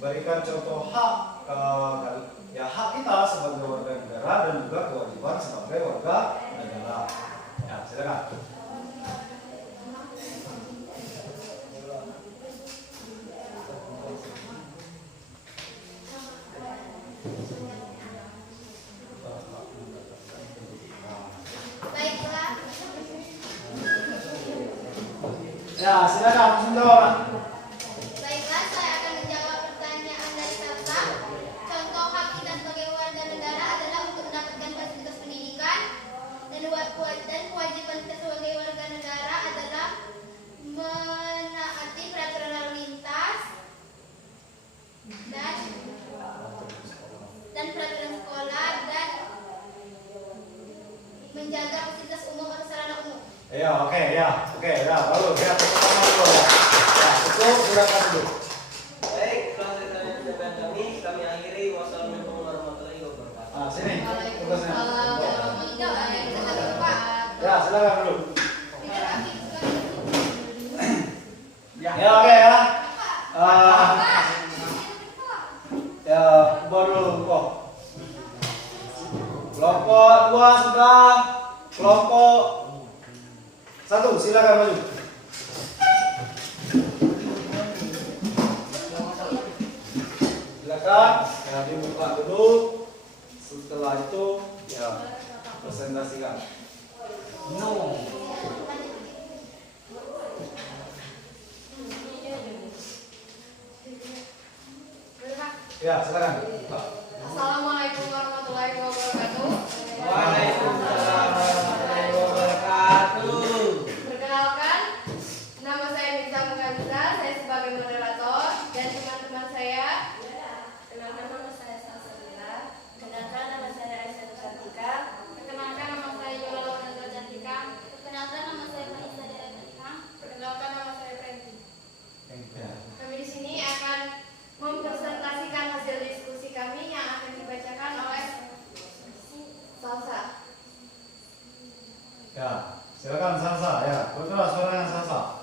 Berikan contoh hak ya hak kita sebagai warga negara dan juga kewajiban sebagai warga negara. Ya, silakan. Baiklah. Ya, silakan langsung jawab. Baiklah, saya akan menjawab pertanyaan dari Sasa. Contoh hak kita sebagai warga negara adalah untuk mendapatkan fasilitas pendidikan, dan kewajiban kita sebagai warga negara adalah menaati peraturan lalu lintas dan peraturan sekolah dan menjaga fasilitas umum atau sarana umum. Ya, oke, baru ya, pertama dulu ya. Ya, itu silakan dulu. Baik, kelas dari kami akhiri. Wassalamualaikum warahmatullahi wabarakatuh. Sini. Tugasnya. Waalaikumsalam. Ya, silakan dulu. Tidak aktif sekali. Ya, oke ya. Ya, baru kok. Kelompok 2 sudah. Kelompok 1 silakan maju. Silakan. Ya, dibuka dulu. Setelah itu ya presentasikan. No. Ya, silakan. Assalamualaikum warahmatullahi wabarakatuh. Waalaikumsalam warahmatullahi wabarakatuh. Ya, silakan Salsa ya. Berkeras suaranya Salsa.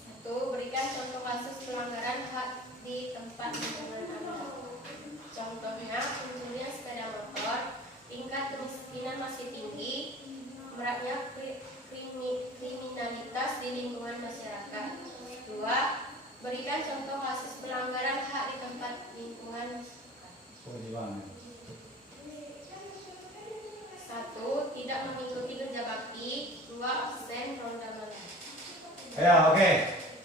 Satu, berikan contoh kasus pelanggaran hak di tempat lingkungan Anda. Contohnya, pencurian sepeda motor, tingkat kemiskinan masih tinggi, maraknya kriminalitas di lingkungan masyarakat. Dua, berikan contoh kasus pelanggaran hak di tempat lingkungan. Satu, tidak mengikuti kerja bakti. Dua, absen ronda malam. Ya, oke.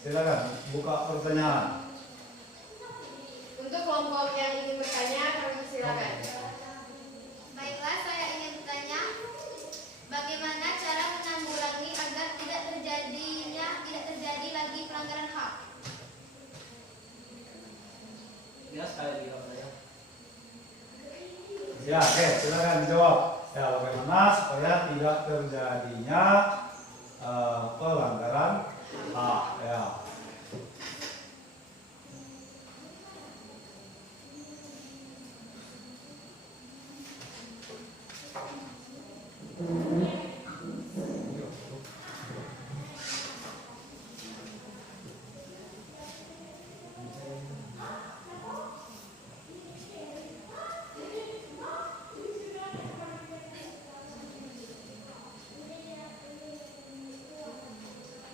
Silakan buka pertanyaan. Untuk kelompok yang ingin bertanya, kami persilakan. Baiklah, saya ingin bertanya, bagaimana cara menanggulangi agar tidak terjadi lagi pelanggaran HAM? Ya, sekali lagi ya. Ya, oke, silakan dijawab. Ya, bagaimana supaya tidak terjadinya pelanggaran HAM? Ya.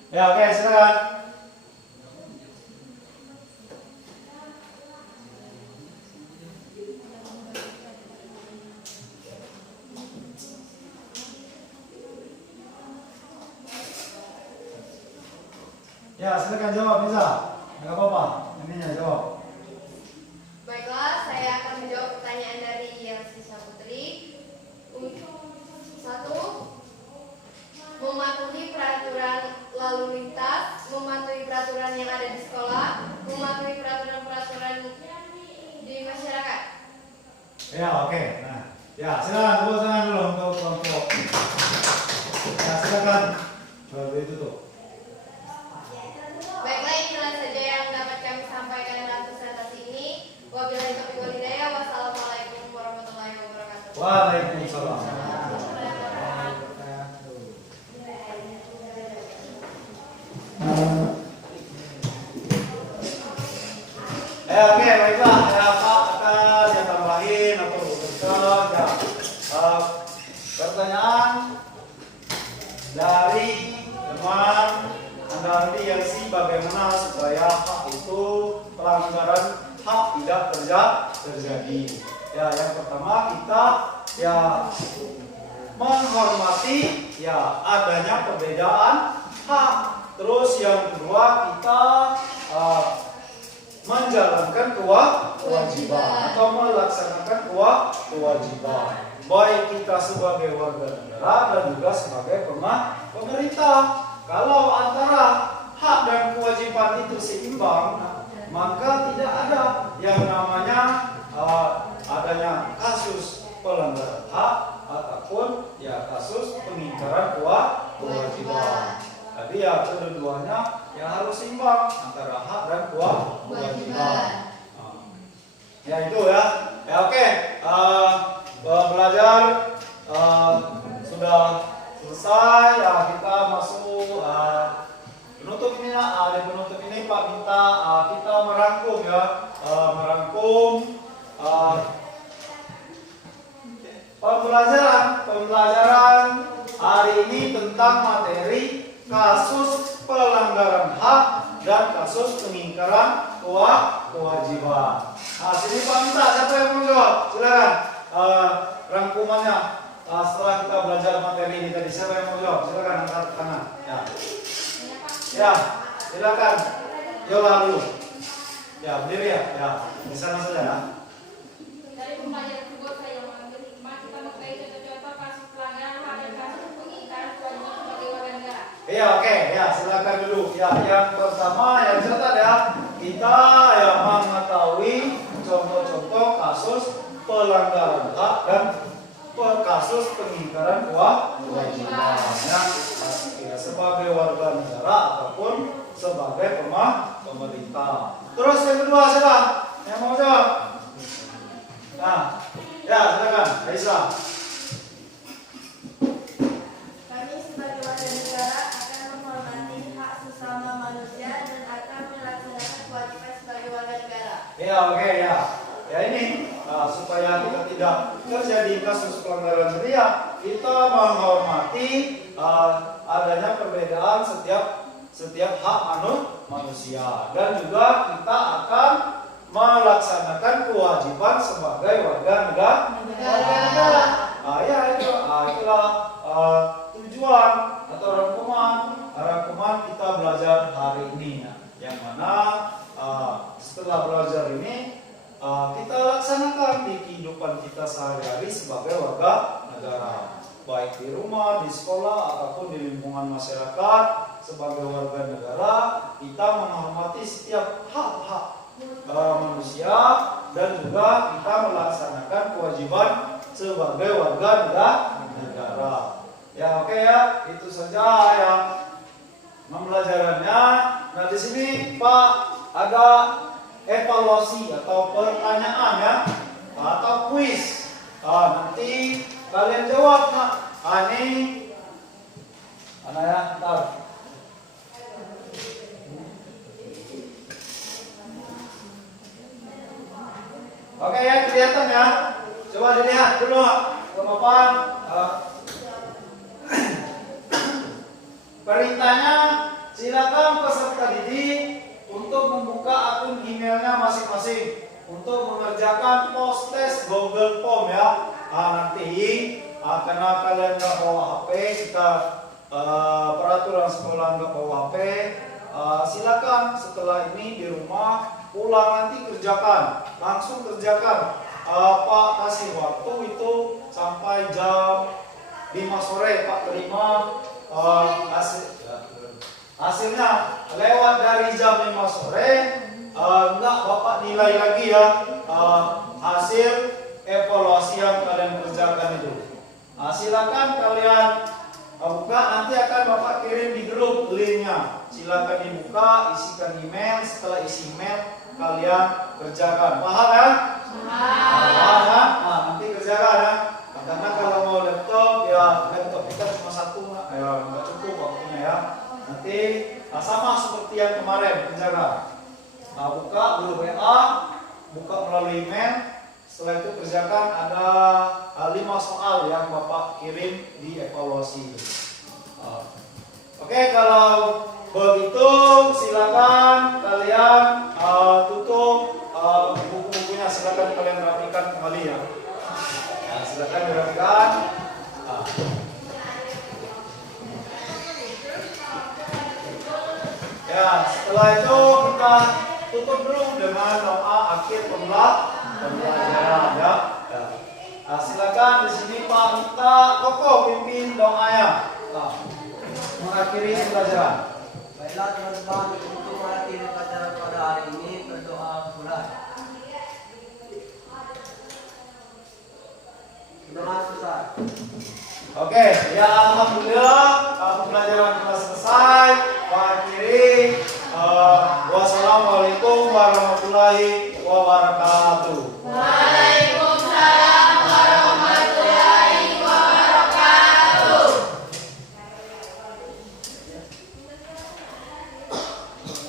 Ya, oke, silakan. Ya, silakan jawab, bisa. Enggak apa-apa. Ininya jawab. Baiklah, saya akan menjawab pertanyaan dari Yelsi Saputri. Satu, mematuhi peraturan lalu lintas, mematuhi peraturan yang ada di sekolah, mematuhi peraturan-peraturan di masyarakat. Ya, oke. Nah, ya, silakan tepuk tangan dulu untuk kelompok. Ya, silakan. Coba ditutup. Baiklah, itulah saja yang dapat kami sampaikan dalam presentasi ini. Wabillahi taufiq wal hidayah. Wassalamualaikum warahmatullahi wabarakatuh. Waalaikumsalam. Oke, baiklah. Ya, Pak, akan yang tambahin atau ya. Pertanyaan dari teman Anda Yelsi, bagaimana supaya hak itu pelanggaran hak tidak terjadi. Ya, yang pertama kita ya menghormati ya adanya perbedaan hak. Terus yang kedua kita menjalankan kewajiban atau melaksanakan kewajiban, baik kita sebagai warga negara dan juga sebagai pemerintah. Kalau antara hak dan kewajiban itu seimbang, maka tidak ada yang namanya adanya kasus pelanggaran hak ataupun ya kasus pengingkaran kewajiban. Jadi ya kedua-duanya ya harus seimbang antara hak dan kewajiban. Ya itu ya. Ya oke. Belajar sudah selesai. Ya kita masuk penutup ini. Di penutup ini Pak minta kita merangkum ya, merangkum pembelajaran hari ini tentang materi kasus pelanggaran hak dan kasus pengingkaran kewajiban. Nah, sini Pak minta siapa yang mau jawab? Silakan. Rangkumannya setelah kita belajar materi ini tadi, siapa yang mau jawab? Silakan angkat tangan. Ya. Ya, silakan. Yola dulu. Ya, berdiri ya. Ya, di sana saja ya. Dari pembelajaran tersebut saya mengambil hikmah kita mengetahui contoh-contoh kasus pelanggaran hak dan kasus pengingkaran kewajiban sebagai warga negara. Iya, oke. Ya, silakan dulu. Ya, yang pertama yang catat ya, kita ya mengetahui contoh-contoh kasus pelanggaran hak dan kasus pengingkaran kewajiban ya, sebagai warga negara ataupun sebagai pemerintah. Terus yang kedua siapa? Yang mau jawab? Nah, ya silakan, Aisyah. Kami sebagai warga negara akan menghormati hak sesama manusia dan akan melaksanakan kewajiban sebagai warga negara. Ya, oke ya. Ya ini supaya kita tidak terjadi kasus pelanggaran syariah, kita menghormati adanya perbedaan setiap hak manusia, dan juga kita akan melaksanakan kewajiban sebagai warga negara. Ya itulah tujuan atau rangkuman kita belajar hari ini, yang mana setelah belajar ini kita laksanakan di kehidupan kita sehari-hari sebagai warga negara, baik di rumah, di sekolah, ataupun di lingkungan masyarakat. Sebagai warga negara, kita menghormati setiap hak-hak manusia, dan juga kita melaksanakan kewajiban sebagai warga negara. Ya, oke ya, itu saja yang pembelajarannya. Nah, di sini Pak ada evaluasi atau pertanyaan ya, atau kuis. Nanti kalian jawab. Ini mana ya? Ntar. Oke ya, kelihatan ya. Coba dilihat dulu ke papan. Perintahnya, silakan peserta didik untuk membuka akun emailnya masing-masing untuk mengerjakan post test Google Form ya. Nanti karena kalian nggak bawa HP, kita peraturan sekolah nggak bawa HP, silakan setelah ini di rumah pulang nanti kerjakan, langsung kerjakan. Pak kasih waktu itu sampai jam 5 sore Pak terima hasilnya. Lewat dari jam 5 sore enggak Bapak nilai lagi ya hasil evaluasi yang kalian kerjakan itu. Silakan kalian buka, nanti akan Bapak kirim di grup linknya. Silakan dibuka, isikan email. Setelah isi email kalian kerjakan. Paham ya? Paham ya? Nanti kerjakan ya. Karena kalau mau laptop ya laptop kita cuma satu, ya nggak cukup waktunya ya. Nanti sama seperti yang kemarin kerjakan. Buka dulu WA, buka melalui email. Setelah itu kerjakan, ada 5 soal yang Bapak kirim di evaluasi. Oke, kalau begitu silakan kalian tutup buku-bukunya, silakan kalian rapikan kembali ya. Silakan dirapikan. Ya, setelah itu kita tutup dulu dengan doa akhir pembelajaran ya. Silakan di sini Pak minta Koko pimpin doanya. Mengakhiri pembelajaran. Baiklah teman-teman, untuk mengakhiri pelajaran pada hari ini berdoa pula. Doa susah. Oke, ya alhamdulillah